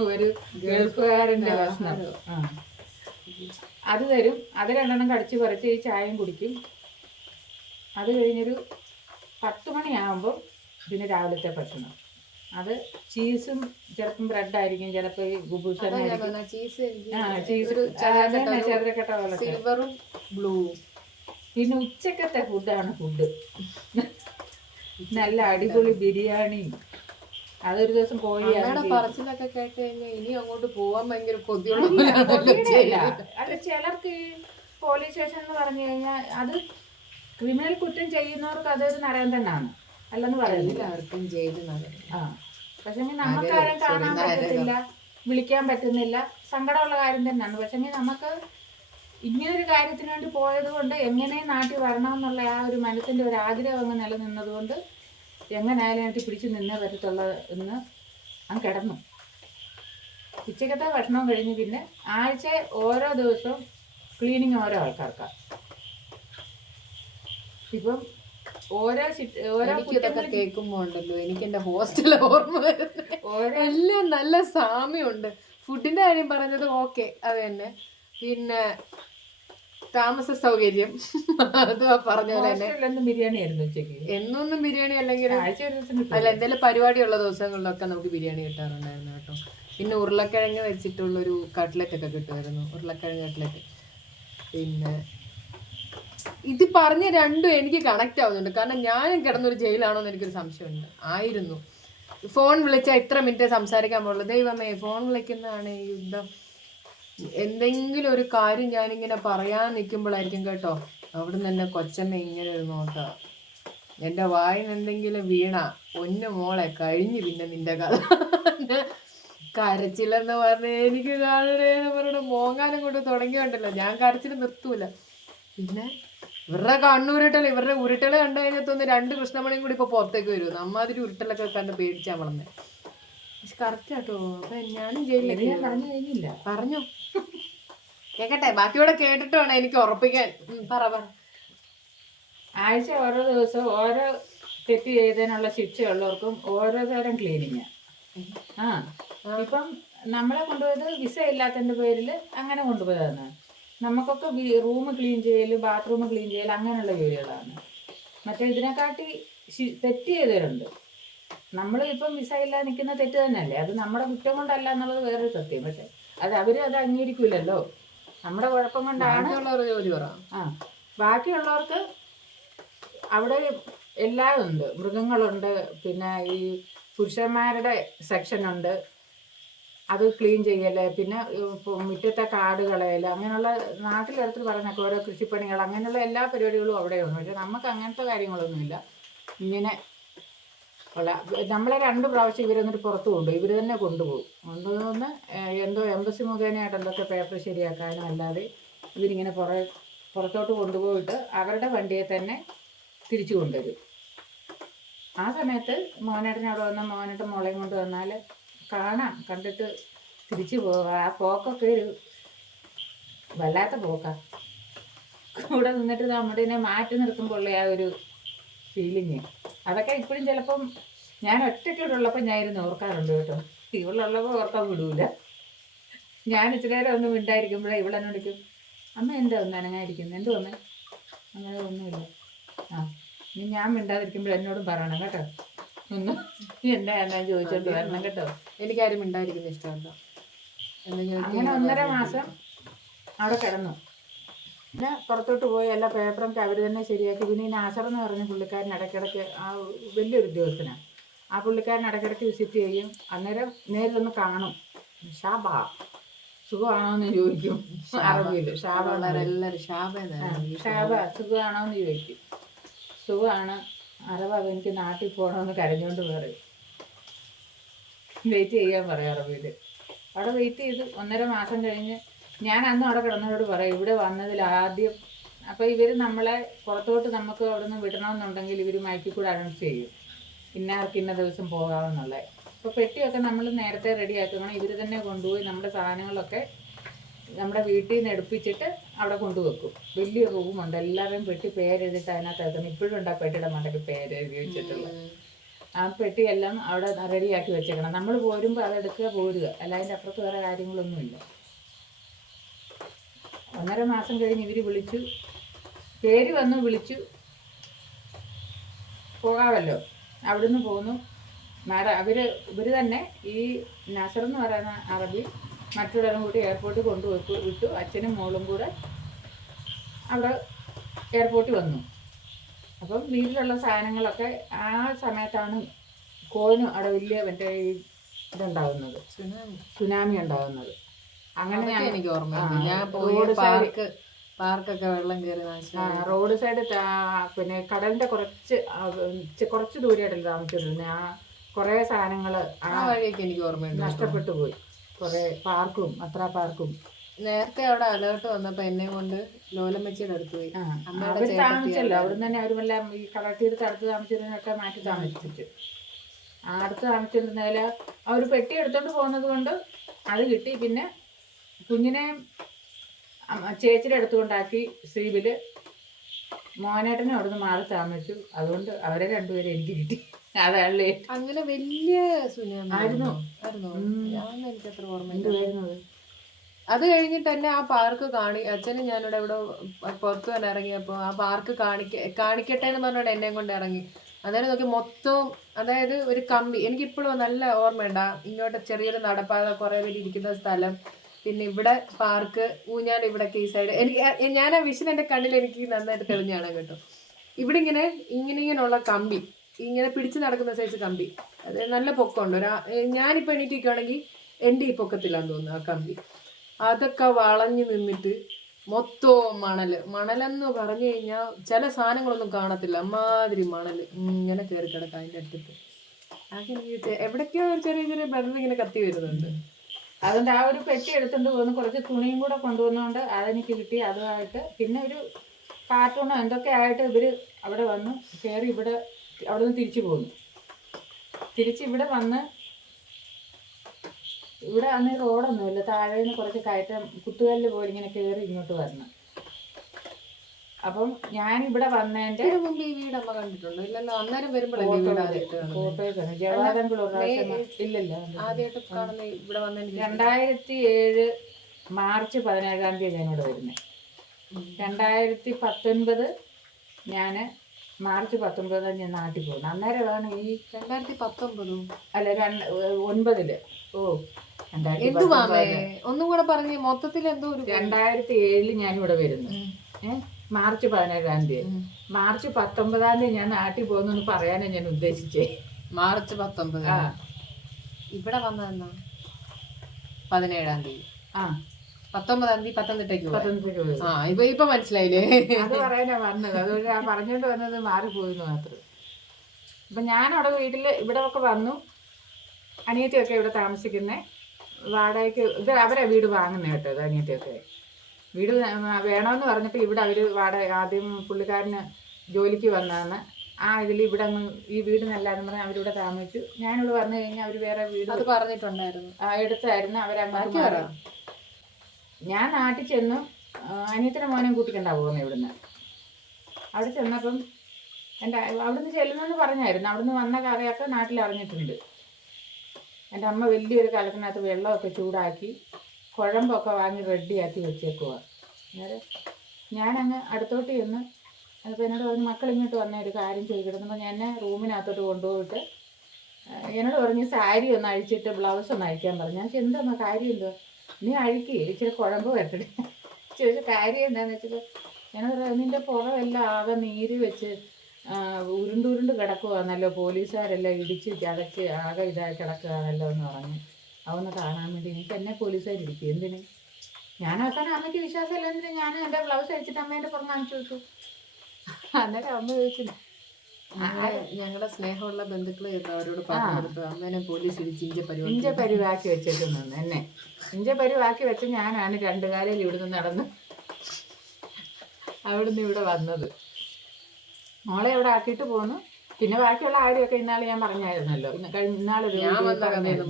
ഒരു ഗൾഫുകാരൻ്റെ ഭക്ഷണം. അത് തരും. അത് 2 കടിച്ച് പറിച്ച് ഈ ചായയും കുടിക്കും. അത് കഴിഞ്ഞൊരു 10 മണിയാകുമ്പോൾ പിന്നെ രാവിലത്തെ ഭക്ഷണം. അത് ചീസും ചിലപ്പം ബ്രെഡായിരിക്കും, ചിലപ്പോൾ ഈ ഗുബൂസ് തന്നെ ആയിരിക്കും. ചതുരക്കെട്ട പോലെ. സിൽവറും ബ്ലൂവും. പിന്നെ ഉച്ചക്കത്തെ ഫുഡാണ് ഫുഡ്. നല്ല അടിപൊളി ബിരിയാണി. അതൊരു ദിവസം കോഴിയാണ്. പറച്ചിലൊക്കെ കേട്ട് കഴിഞ്ഞാൽ ഇനി അങ്ങോട്ട് പോവാൻ ഭയങ്കര കൊതിയുള്ള. അത് ചിലർക്ക് പോലീസ് സ്റ്റേഷൻ എന്ന് പറഞ്ഞു കഴിഞ്ഞാൽ അത് ക്രിമിനൽ കുറ്റം ചെയ്യുന്നവർക്ക് അതൊരു നരകം തന്നെയാണ്, അല്ലെന്ന് പറയുന്നില്ല. പക്ഷെ നമുക്ക് ആരും കാണാൻ പറ്റത്തില്ല, വിളിക്കാൻ പറ്റുന്നില്ല, സങ്കടമുള്ള കാര്യം തന്നെയാണ്. പക്ഷെ നമുക്ക് ഇങ്ങനൊരു കാര്യത്തിന് വേണ്ടി പോയത് കൊണ്ട് എങ്ങനെ നാട്ടിൽ വരണമെന്നുള്ള ആ ഒരു മനസ്സിൻ്റെ ഒരു ആഗ്രഹം അങ്ങ് നിലനിന്നത് കൊണ്ട് എങ്ങനെയായാലും എനിക്ക് പിടിച്ച് നിന്നേ പറ്റത്തുള്ള എന്ന് അങ്ങ് കിടന്നു. ഉച്ചക്കത്തെ ഭക്ഷണം കഴിഞ്ഞ് പിന്നെ ആഴ്ച ഓരോ ദിവസവും ക്ലീനിങ് ഓരോ ആൾക്കാർക്കാണ്. ഇപ്പം ഓരോ കേൾക്കുമ്പോ ഉണ്ടല്ലോ എനിക്ക് എന്റെ ഹോസ്റ്റലിലെ ഓർമ്മ വരുന്നത്. എല്ലാം നല്ല സാമ്യമുണ്ട്. ഫുഡിന്റെ കാര്യം പറഞ്ഞത് ഓക്കെ, അത് തന്നെ. പിന്നെ താമസ സൗകര്യം അത് പറഞ്ഞ പോലെ തന്നെ. ബിരിയാണി ആയിരുന്നു ഉച്ചയ്ക്ക്. എന്നൊന്നും ബിരിയാണി അല്ലെങ്കിൽ അല്ല, എന്തെങ്കിലും പരിപാടിയുള്ള ദിവസങ്ങളിലൊക്കെ നമുക്ക് ബിരിയാണി കിട്ടാറുണ്ടായിരുന്നു കേട്ടോ. പിന്നെ ഉരുളക്കിഴങ്ങ് വെച്ചിട്ടുള്ളൊരു കട്ട്ലറ്റ് ഒക്കെ കിട്ടുമായിരുന്നു, ഉരുളക്കിഴങ്ങ് കട്ട്ലറ്റ്. പിന്നെ ഇത് പറഞ്ഞ രണ്ടും എനിക്ക് കണക്റ്റ് ആവുന്നുണ്ട്. കാരണം ഞാനും കിടന്നൊരു ജയിലാണോ എന്ന് എനിക്കൊരു സംശയമുണ്ട്. ആയിരുന്നു. ഫോൺ വിളിച്ചാൽ ഇത്ര മിനിറ്റ് സംസാരിക്കാൻ പാടുള്ളൂ. ദൈവമേ, ഫോൺ വിളിക്കുന്നതാണ് ഈ യുദ്ധം. എന്തെങ്കിലും ഒരു കാര്യം ഞാനിങ്ങനെ പറയാൻ നിൽക്കുമ്പോഴായിരിക്കും കേട്ടോ അവിടെ നിന്ന് തന്നെ കൊച്ചമ്മ ഇങ്ങനെ ഒരു നോട്ടാ. എൻ്റെ വായിന് എന്തെങ്കിലും വീണ പൊന്നു മോളെ കഴിഞ്ഞു പിന്നെ നിന്റെ കഥ. കരച്ചില്ലെന്ന് പറഞ്ഞ് എനിക്ക് കാണണേന്ന് പറഞ്ഞിട്ട് മോങ്ങാനും കൊണ്ട് തുടങ്ങിയുണ്ടല്ലോ, ഞാൻ കരച്ചിൽ നിർത്തൂല. പിന്നെ ഇവരുടെ കണ്ണുരുട്ടൽ, ഇവരുടെ ഉരുട്ടൽ കണ്ടു കഴിഞ്ഞാൽ 2 കൃഷ്ണമണിയും കൂടി ഇപ്പൊ പുറത്തേക്ക് വരും. നമ്മാതിരി ഉരുട്ടലൊക്കെ കണ്ട് പേടിച്ചാ വളർന്നെ. പക്ഷെ കറക്റ്റ് ആട്ടോ. അപ്പൊ ഞാനും ജയിലിലേക്ക് പറഞ്ഞു കഴിഞ്ഞില്ല. പറഞ്ഞു കേക്കട്ടെ, ബാക്കിയോടെ കേട്ടിട്ട് വേണം എനിക്ക് ഉറപ്പിക്കാൻ. പറ. ആഴ്ച ഓരോ ദിവസം ഓരോ തെറ്റ് ചെയ്തതിനുള്ള ശിക്ഷയുള്ളവർക്കും ഓരോ തരം ക്ലീനിങ്. ഇപ്പം നമ്മളെ കൊണ്ടുപോയത് വിസ ഇല്ലാത്തതിൻ്റെ പേരിൽ അങ്ങനെ കൊണ്ടുപോയതാണ്. നമുക്കൊക്കെ റൂം ക്ലീൻ ചെയ്യൽ, ബാത്റൂം ക്ലീൻ ചെയ്യൽ അങ്ങനെയുള്ള ജോലികളാണ്. മറ്റേ ഇതിനെക്കാട്ടി തെറ്റ് ചെയ്തവരുണ്ട്. നമ്മൾ ഇപ്പം വിസ ഇല്ലാതെ നിൽക്കുന്ന തെറ്റ് തന്നെയല്ലേ, അത് നമ്മുടെ കുറ്റം കൊണ്ടല്ല എന്നുള്ളത് വേറൊരു സത്യം. പക്ഷെ അത് അത് അംഗീകരിക്കില്ലല്ലോ, നമ്മുടെ കുഴപ്പം കൊണ്ടാണ്. ജോലി ബാക്കിയുള്ളവർക്ക് അവിടെ എല്ലാം ഉണ്ട്. മൃഗങ്ങളുണ്ട്, പിന്നെ ഈ പുരുഷന്മാരുടെ സെക്ഷനുണ്ട്, അത് ക്ലീൻ ചെയ്യല്, പിന്നെ മുറ്റത്തെ കാട് കളയൽ, അങ്ങനെയുള്ള നാട്ടിലെടുത്ത് പറയുന്നൊക്കെ ഓരോ കൃഷിപ്പണികൾ, അങ്ങനെയുള്ള എല്ലാ പരിപാടികളും അവിടെയുണ്ട്. പക്ഷെ നമുക്ക് അങ്ങനത്തെ കാര്യങ്ങളൊന്നുമില്ല. ഇങ്ങനെ ഉള്ള നമ്മളെ 2 പ്രാവശ്യം ഇവരൊന്നിട്ട് പുറത്ത് കൊണ്ടുപോകും. ഇവർ തന്നെ കൊണ്ടുപോകുന്ന എന്തോ എംബസി മുഖേനയായിട്ട് എന്തൊക്കെ പേപ്പർ ശരിയാക്കാനും അല്ലാതെ ഇവരിങ്ങനെ പുറത്തോട്ട് കൊണ്ടുപോയിട്ട് അവരുടെ വണ്ടിയെ തന്നെ തിരിച്ചു കൊണ്ടുവരും. ആ സമയത്ത് മോനേട്ടൻ അവിടെ വന്ന മോനേട്ടൻ മോളെയും കൊണ്ട് വന്നാൽ കാണാം, കണ്ടിട്ട് തിരിച്ചു പോവുക. ആ പോക്കൊക്കെ ഒരു വല്ലാത്ത പോക്കാ. കൂടെ നിന്നിട്ട് നമ്മുടെ ഇതിനെ മാറ്റി നിർത്തുമ്പോൾ ആ ഒരു ഫീലിങ്, അതൊക്കെ ഇപ്പോഴും ചിലപ്പം ഞാൻ ഒറ്റയ്ക്കൂടുള്ളപ്പോൾ ഞാൻ ഇരുന്ന് ഓർക്കാറുണ്ട് കേട്ടോ. ഇവളുള്ളപ്പോൾ ഓർക്കാൻ വിടൂല. ഞാൻ ഇച്ചിരി നേരം ഒന്നും മിണ്ടായിരിക്കുമ്പോഴേ ഇവളെന്നെ വിളിക്കും, അമ്മ എന്താ ഒന്ന് അനങ്ങായിരിക്കുന്നത്, എന്ത് വന്നേ, അങ്ങനെ ഒന്നുമില്ല. ഇനി ഞാൻ മിണ്ടാതിരിക്കുമ്പോൾ എന്നോടും പറയണം കേട്ടോ, ഒന്നും എന്താ ചോദിച്ചോണ്ട് വരണം കേട്ടോ. എനിക്കാരും മിണ്ടായിരിക്കുന്ന ഇഷ്ടമല്ല. അങ്ങനെ 1.5 മാസം അവിടെ കിടന്നു. പിന്നെ പുറത്തോട്ട് പോയി എല്ലാ പേപ്പറൊക്കെ അവർ തന്നെ ശരിയാക്കി. പിന്നെ ഈ നാസർ എന്ന് പറഞ്ഞ പുള്ളിക്കാരൻ ഇടയ്ക്കിടയ്ക്ക്, ആ വലിയൊരു ഉദ്യോഗസ്ഥനാണ്, ആ പുള്ളിക്കാരൻ ഇടയ്ക്കിടയ്ക്ക് വിസിറ്റ് ചെയ്യും. അന്നേരം നേരിലൊന്ന് കാണും. ഷാബ സുഖമാണോന്ന് ചോദിക്കും അറബിയിൽ. ഷാബ സുഖമാണോന്ന് ചോദിക്കും. സുഖമാണ് അറബ, എനിക്ക് നാട്ടിൽ പോകണമെന്ന് കരഞ്ഞുകൊണ്ട് പറയും. വെയിറ്റ് ചെയ്യാൻ പറയാം അറബിയിൽ. അവിടെ വെയിറ്റ് ചെയ്ത് 1.5 മാസം കഴിഞ്ഞ് ഞാൻ അന്ന് അവിടെ കിടന്നവരോട് പറയും, ഇവിടെ വന്നതിൽ ആദ്യം അപ്പോൾ ഇവർ നമ്മളെ പുറത്തോട്ട് നമുക്ക് അവിടെ നിന്ന് വിടണമെന്നുണ്ടെങ്കിൽ ഇവർ മൈക്കിൽ കൂടെ അനൗൺസ് ചെയ്യും, ഇന്നാർക്ക് ഇന്ന ദിവസം പോകാമെന്നുള്ളത്. അപ്പോൾ പെട്ടിയൊക്കെ നമ്മൾ നേരത്തെ റെഡിയാക്കണം. ഇവർ തന്നെ കൊണ്ടുപോയി നമ്മുടെ സാധനങ്ങളൊക്കെ നമ്മുടെ വീട്ടിൽ നിന്ന് എടുപ്പിച്ചിട്ട് അവിടെ കൊണ്ടുവെക്കും. വലിയ റൂമുണ്ട്, എല്ലാവരും പെട്ടി പേരെഴുതിയിട്ട് അതിനകത്ത് എത്തണം. ഇപ്പോഴും ഉണ്ട് ആ പെട്ടിയുടെ മണ്ടയ്ക്ക് പേരെഴുതി വെച്ചിട്ടുള്ളത്. ആ പെട്ടിയെല്ലാം അവിടെ റെഡിയാക്കി വെച്ചേക്കണം. നമ്മൾ പോരുമ്പോൾ അതെടുക്കുക, പോരുക, അല്ല അതിൻ്റെ അപ്പുറത്ത് വേറെ കാര്യങ്ങളൊന്നുമില്ല. 1.5 മാസം കഴിഞ്ഞ് ഇവർ വിളിച്ചു, പേര് വന്നു, വിളിച്ചു, പോകാമല്ലോ. അവിടുന്ന് പോന്നു. ഇവർ തന്നെ ഈ നസർ എന്ന് പറയുന്ന അറബി മറ്റുള്ളവരും കൂടി എയർപോർട്ടിൽ വിട്ടു. അച്ഛനും മോളും കൂടെ അവിടെ എയർപോർട്ടിൽ വന്നു. അപ്പം വീട്ടിലുള്ള സാധനങ്ങളൊക്കെ ആ സമയത്താണ് കോന് അവിടെ വലിയ മറ്റേ ഇതുണ്ടാകുന്നത്, സുനാമി ഉണ്ടാകുന്നത്. അങ്ങനെ എനിക്ക് ഓർമ്മ, പാർക്കൊക്കെ വെള്ളം കയറി റോഡ് സൈഡ്, പിന്നെ കടലിന്റെ കുറച്ച് ദൂരമായിട്ടല്ല താമസിച്ചിരുന്നത്. ആ കുറേ സാധനങ്ങൾ ആ വഴിയൊക്കെ എനിക്ക് ഓർമ്മയുണ്ട്, നഷ്ടപ്പെട്ടു പോയി. കുറേ പാർക്കും, അത്ര പാർക്കും. നേരത്തെ അവിടെ അലേർട്ട് വന്നപ്പോ എന്നെ കൊണ്ട് ലോലമ്മച്ചിയുടെ അടുത്ത് പോയി. അവർ താമസിച്ചല്ലോ, അവിടുന്ന് തന്നെ അവരുമെല്ലാം ഈ കളക്ടീരത്ത് അടുത്ത് താമസിച്ചിരുന്നതൊക്കെ മാറ്റി താമസിപ്പിച്ചു. അടുത്ത് താമസിച്ചിരുന്നതിൽ അവർ പെട്ടി എടുത്തോണ്ട് പോകുന്നത് കൊണ്ട് അത് കിട്ടി. പിന്നെ കുഞ്ഞിനെ ചേച്ചിയുടെ അടുത്തുകൊണ്ടാക്കി സ്ത്രീവില്. മോനേട്ടനും അവിടുന്ന് മാറി താമസിച്ചു. അതുകൊണ്ട് അവരെ 2 പേരെ എനിക്ക് കിട്ടി. അതാണല്ലേ. അങ്ങനെ വലിയ ആയിരുന്നോ? എനിക്കത്ര ഓർമ്മ. എന്തുവായിരുന്നത്? അത് കഴിഞ്ഞിട്ട് തന്നെ ആ പാർക്ക് അച്ഛനും ഞാനിവിടെ ഇവിടെ പുറത്തു തന്നെ ഇറങ്ങിയപ്പോൾ ആ പാർക്ക് കാണിക്കട്ടെ എന്ന് പറഞ്ഞോണ്ട് എന്നെ കൊണ്ട് ഇറങ്ങി. അന്നേരം നോക്കി മൊത്തവും, അതായത് ഒരു കമ്പി, എനിക്കിപ്പോഴും നല്ല ഓർമ്മയുണ്ട്. ഇങ്ങോട്ട് ചെറിയൊരു നടപ്പാത, കുറേ പേര് ഇരിക്കുന്ന സ്ഥലം, പിന്നെ ഇവിടെ പാർക്ക്, ഊഞ്ഞാൽ ഇവിടെ ഈ സൈഡ്. ഞാൻ ആ വിഷൻ എൻ്റെ കണ്ണിൽ എനിക്ക് നന്നായിട്ട് തെളിഞ്ഞാണ് കേട്ടോ. ഇവിടെ ഇങ്ങനെയുള്ള കമ്പി, ഇങ്ങനെ പിടിച്ച് നടക്കുന്ന സൈസ് കമ്പി, അത് നല്ല പൊക്കമുണ്ട്. ഞാനിപ്പോൾ എണീറ്റിരിക്കുകയാണെങ്കിൽ എൻ്റെ ഈ പൊക്കത്തിലാന്ന് തോന്നുന്നു ആ കമ്പി. അതൊക്കെ വളഞ്ഞു നിന്നിട്ട് മൊത്തവും മണലെന്ന് പറഞ്ഞു കഴിഞ്ഞാൽ ചില സാധനങ്ങളൊന്നും കാണത്തില്ല, അമ്മാതിരി ഇങ്ങനെ കയറി കിടക്കാം അതിൻ്റെ അടുത്തിട്ട്. അതെനിക്ക് എവിടേക്കോ ചെറിയ ചെറിയ ബന്ധം ഇങ്ങനെ കത്തി വരുന്നുണ്ട്. അതുകൊണ്ട് ആ ഒരു പെട്ടി എടുത്തുകൊണ്ട് പോകുന്നു. കുറച്ച് തുണിയും കൂടെ കൊണ്ടുവന്നുകൊണ്ട് അതെനിക്ക് കിട്ടി. അതുമായിട്ട് പിന്നെ ഒരു കാർട്ടൂണോ എന്തൊക്കെ ആയിട്ട് ഇവർ അവിടെ വന്ന് കയറി. അവിടെ നിന്ന് തിരിച്ചു പോന്നു. തിരിച്ച് ഇവിടെ വന്ന് ഇവിടെ അന്ന് റോഡൊന്നുമില്ല, താഴെ നിന്ന് കുറച്ച് കയറ്റം കുത്തുകല്ല് പോലെ ഇങ്ങനെ കയറി ഇങ്ങോട്ട് വരണം. അപ്പം ഞാൻ ഇവിടെ വന്നതിന്റെ മുമ്പ് ഈ വീട് അമ്മ കണ്ടിട്ടുണ്ടോ? ഇല്ലല്ലോ, അന്നേരം വരുമ്പോഴല്ലേ ഫോട്ടോസ് ജവാദങ്ങൾ ഇല്ലല്ലോ. ആദ്യമായിട്ട് കാണുന്ന ഇവിടെ വന്നതിന് 2007 മാർച്ച് 17-ാം തീയതി ഞാനിവിടെ വരുന്നത്. 2019 ഞാൻ മാർച്ച് 19 ഞാൻ നാട്ടിൽ പോകുന്നു. അന്നേരമാണ് ഈ 2019 അല്ല 9 ഓ 2019 ഒന്നും കൂടെ പറഞ്ഞ് മൊത്തത്തിൽ എന്തോ ഒരു 2007 ഞാനിവിടെ വരുന്നു. മാർച്ച് 17-ാം തീയതി. മാർച്ച് 19-ാം തീയതി ഞാൻ നാട്ടിൽ പോകുന്നു പറയാനാണ് ഞാൻ ഉദ്ദേശിച്ചേ. മാർച്ച് 19 ഇവിടെ വന്നതെന്നാ 17-ാം തീയതി. 19-ാം തീയതി പത്തനംതിട്ടയ്ക്ക് ഇപ്പൊ മനസ്സിലായില്ലേ? അത് പറയാനാ വന്നത്. അതുകൊണ്ട് ഞാൻ പറഞ്ഞോണ്ട് വന്നത് മാറിപ്പോയിന്ന് മാത്രം. അപ്പൊ ഞാനവിടെ വീട്ടില് ഇവിടെ ഒക്കെ വന്നു. അനിയത്തിയൊക്കെ ഇവിടെ താമസിക്കുന്നേ, വാടകയ്ക്ക് ഇത് അവരാ വീട് വാങ്ങുന്നത് കേട്ടോ. ഇത് അനിയത്തിയൊക്കെ വീട് വേണമെന്ന് പറഞ്ഞപ്പോൾ ഇവിടെ അവർ വാടക ആദ്യം പുള്ളിക്കാരന് ജോലിക്ക് വന്നതാണ്. ഇതിൽ ഇവിടെ അങ്ങ് ഈ വീട് നല്ലതെന്ന് പറഞ്ഞാൽ അവരിവിടെ താമസിച്ചു. ഞാനിവിടെ വന്നു കഴിഞ്ഞാൽ അവർ വേറെ വീട് അത് പറഞ്ഞിട്ടുണ്ടായിരുന്നു എടുത്തായിരുന്നു അവരങ്ങോട്ട്. ഞാൻ നാട്ടിൽ ചെന്നു. അനിയത്തിൻ്റെ മോനും കൂട്ടിക്കൊണ്ടാ പോകുന്നത് ഇവിടുന്ന്. അവിടെ ചെന്നപ്പം എൻ്റെ അവിടുന്ന് ചെല്ലുന്നെന്ന് പറഞ്ഞായിരുന്നു. അവിടുന്ന് വന്ന കറിയൊക്കെ നാട്ടിൽ അറിഞ്ഞിട്ടുണ്ട്. എൻ്റെ അമ്മ വലിയൊരു കലത്തിനകത്ത് വെള്ളമൊക്കെ ചൂടാക്കി കുഴമ്പൊക്കെ വാങ്ങി റെഡിയാക്കി വെച്ചേക്കുക. അന്നേരം ഞാനങ്ങ് അടുത്തോട്ട് ചെന്ന് അപ്പോൾ എന്നോട് പറഞ്ഞ് മക്കൾ ഇങ്ങോട്ട് വന്ന ഒരു കാര്യം ചോദിക്കണമെന്ന് ഞാൻ റൂമിനകത്തോട്ട് കൊണ്ടുപോയിട്ട് എന്നോട് പറഞ്ഞ് സാരി ഒന്ന് അഴിച്ചിട്ട് ബ്ലൗസ് ഒന്ന് അഴിക്കാൻ പറഞ്ഞു. ഞാൻ എന്താ കാര്യം എന്തോ? നീ അഴിക്ക്, ഇച്ചിരി കുഴമ്പ് വരട്ടെ ചോദിച്ച കാര്യം എന്താണെന്ന് വെച്ചിട്ട് എന്നോട് പറഞ്ഞു നിൻ്റെ പുറമെല്ലാം ആകെ നീര് വെച്ച് ഉരുണ്ടുരുണ്ട് കിടക്കുകയാണല്ലോ, പോലീസുകാരെല്ലാം ഇടിച്ച് ചതച്ച് ആകെ ഇതായി കിടക്കുകയാണല്ലോ എന്ന് പറഞ്ഞു. അതൊന്ന് കാണാൻ വേണ്ടി എനിക്ക് എന്നെ പോലീസുകാർ ഇടിക്കും എന്തിന്? ഞാൻ അവസാനം അമ്മയ്ക്ക് വിശ്വാസമില്ല. എന്നിട്ട് ഞാൻ എൻ്റെ ബ്ലൗസ് അഴിച്ചിട്ട് അമ്മേൻ്റെ പുറം കാണിച്ചു കൊടുത്തു. അന്നേരം അമ്മ ചോദിച്ചില്ല. ഞങ്ങളുടെ സ്നേഹമുള്ള ബന്ധുക്കൾ അവരോട് പറഞ്ഞു കൊടുത്തു അമ്മേനെ പോലീസ് ഇടിച്ച് ഇഞ്ച പരിവാക്കി വെച്ചിട്ട് നിന്ന് എന്നെ ഇഞ്ച പരിവാക്കി വെച്ച് ഞാനാണ് 2 കാലിൽ ഇവിടുന്ന് നടന്ന് അവിടുന്ന് ഇവിടെ വന്നത്. മോളെ ഇവിടെ ആക്കിയിട്ട് പോന്നു. പിന്നെ ബാക്കിയുള്ള കാര്യമൊക്കെ ഇന്നാൾ ഞാൻ പറഞ്ഞായിരുന്നല്ലോ.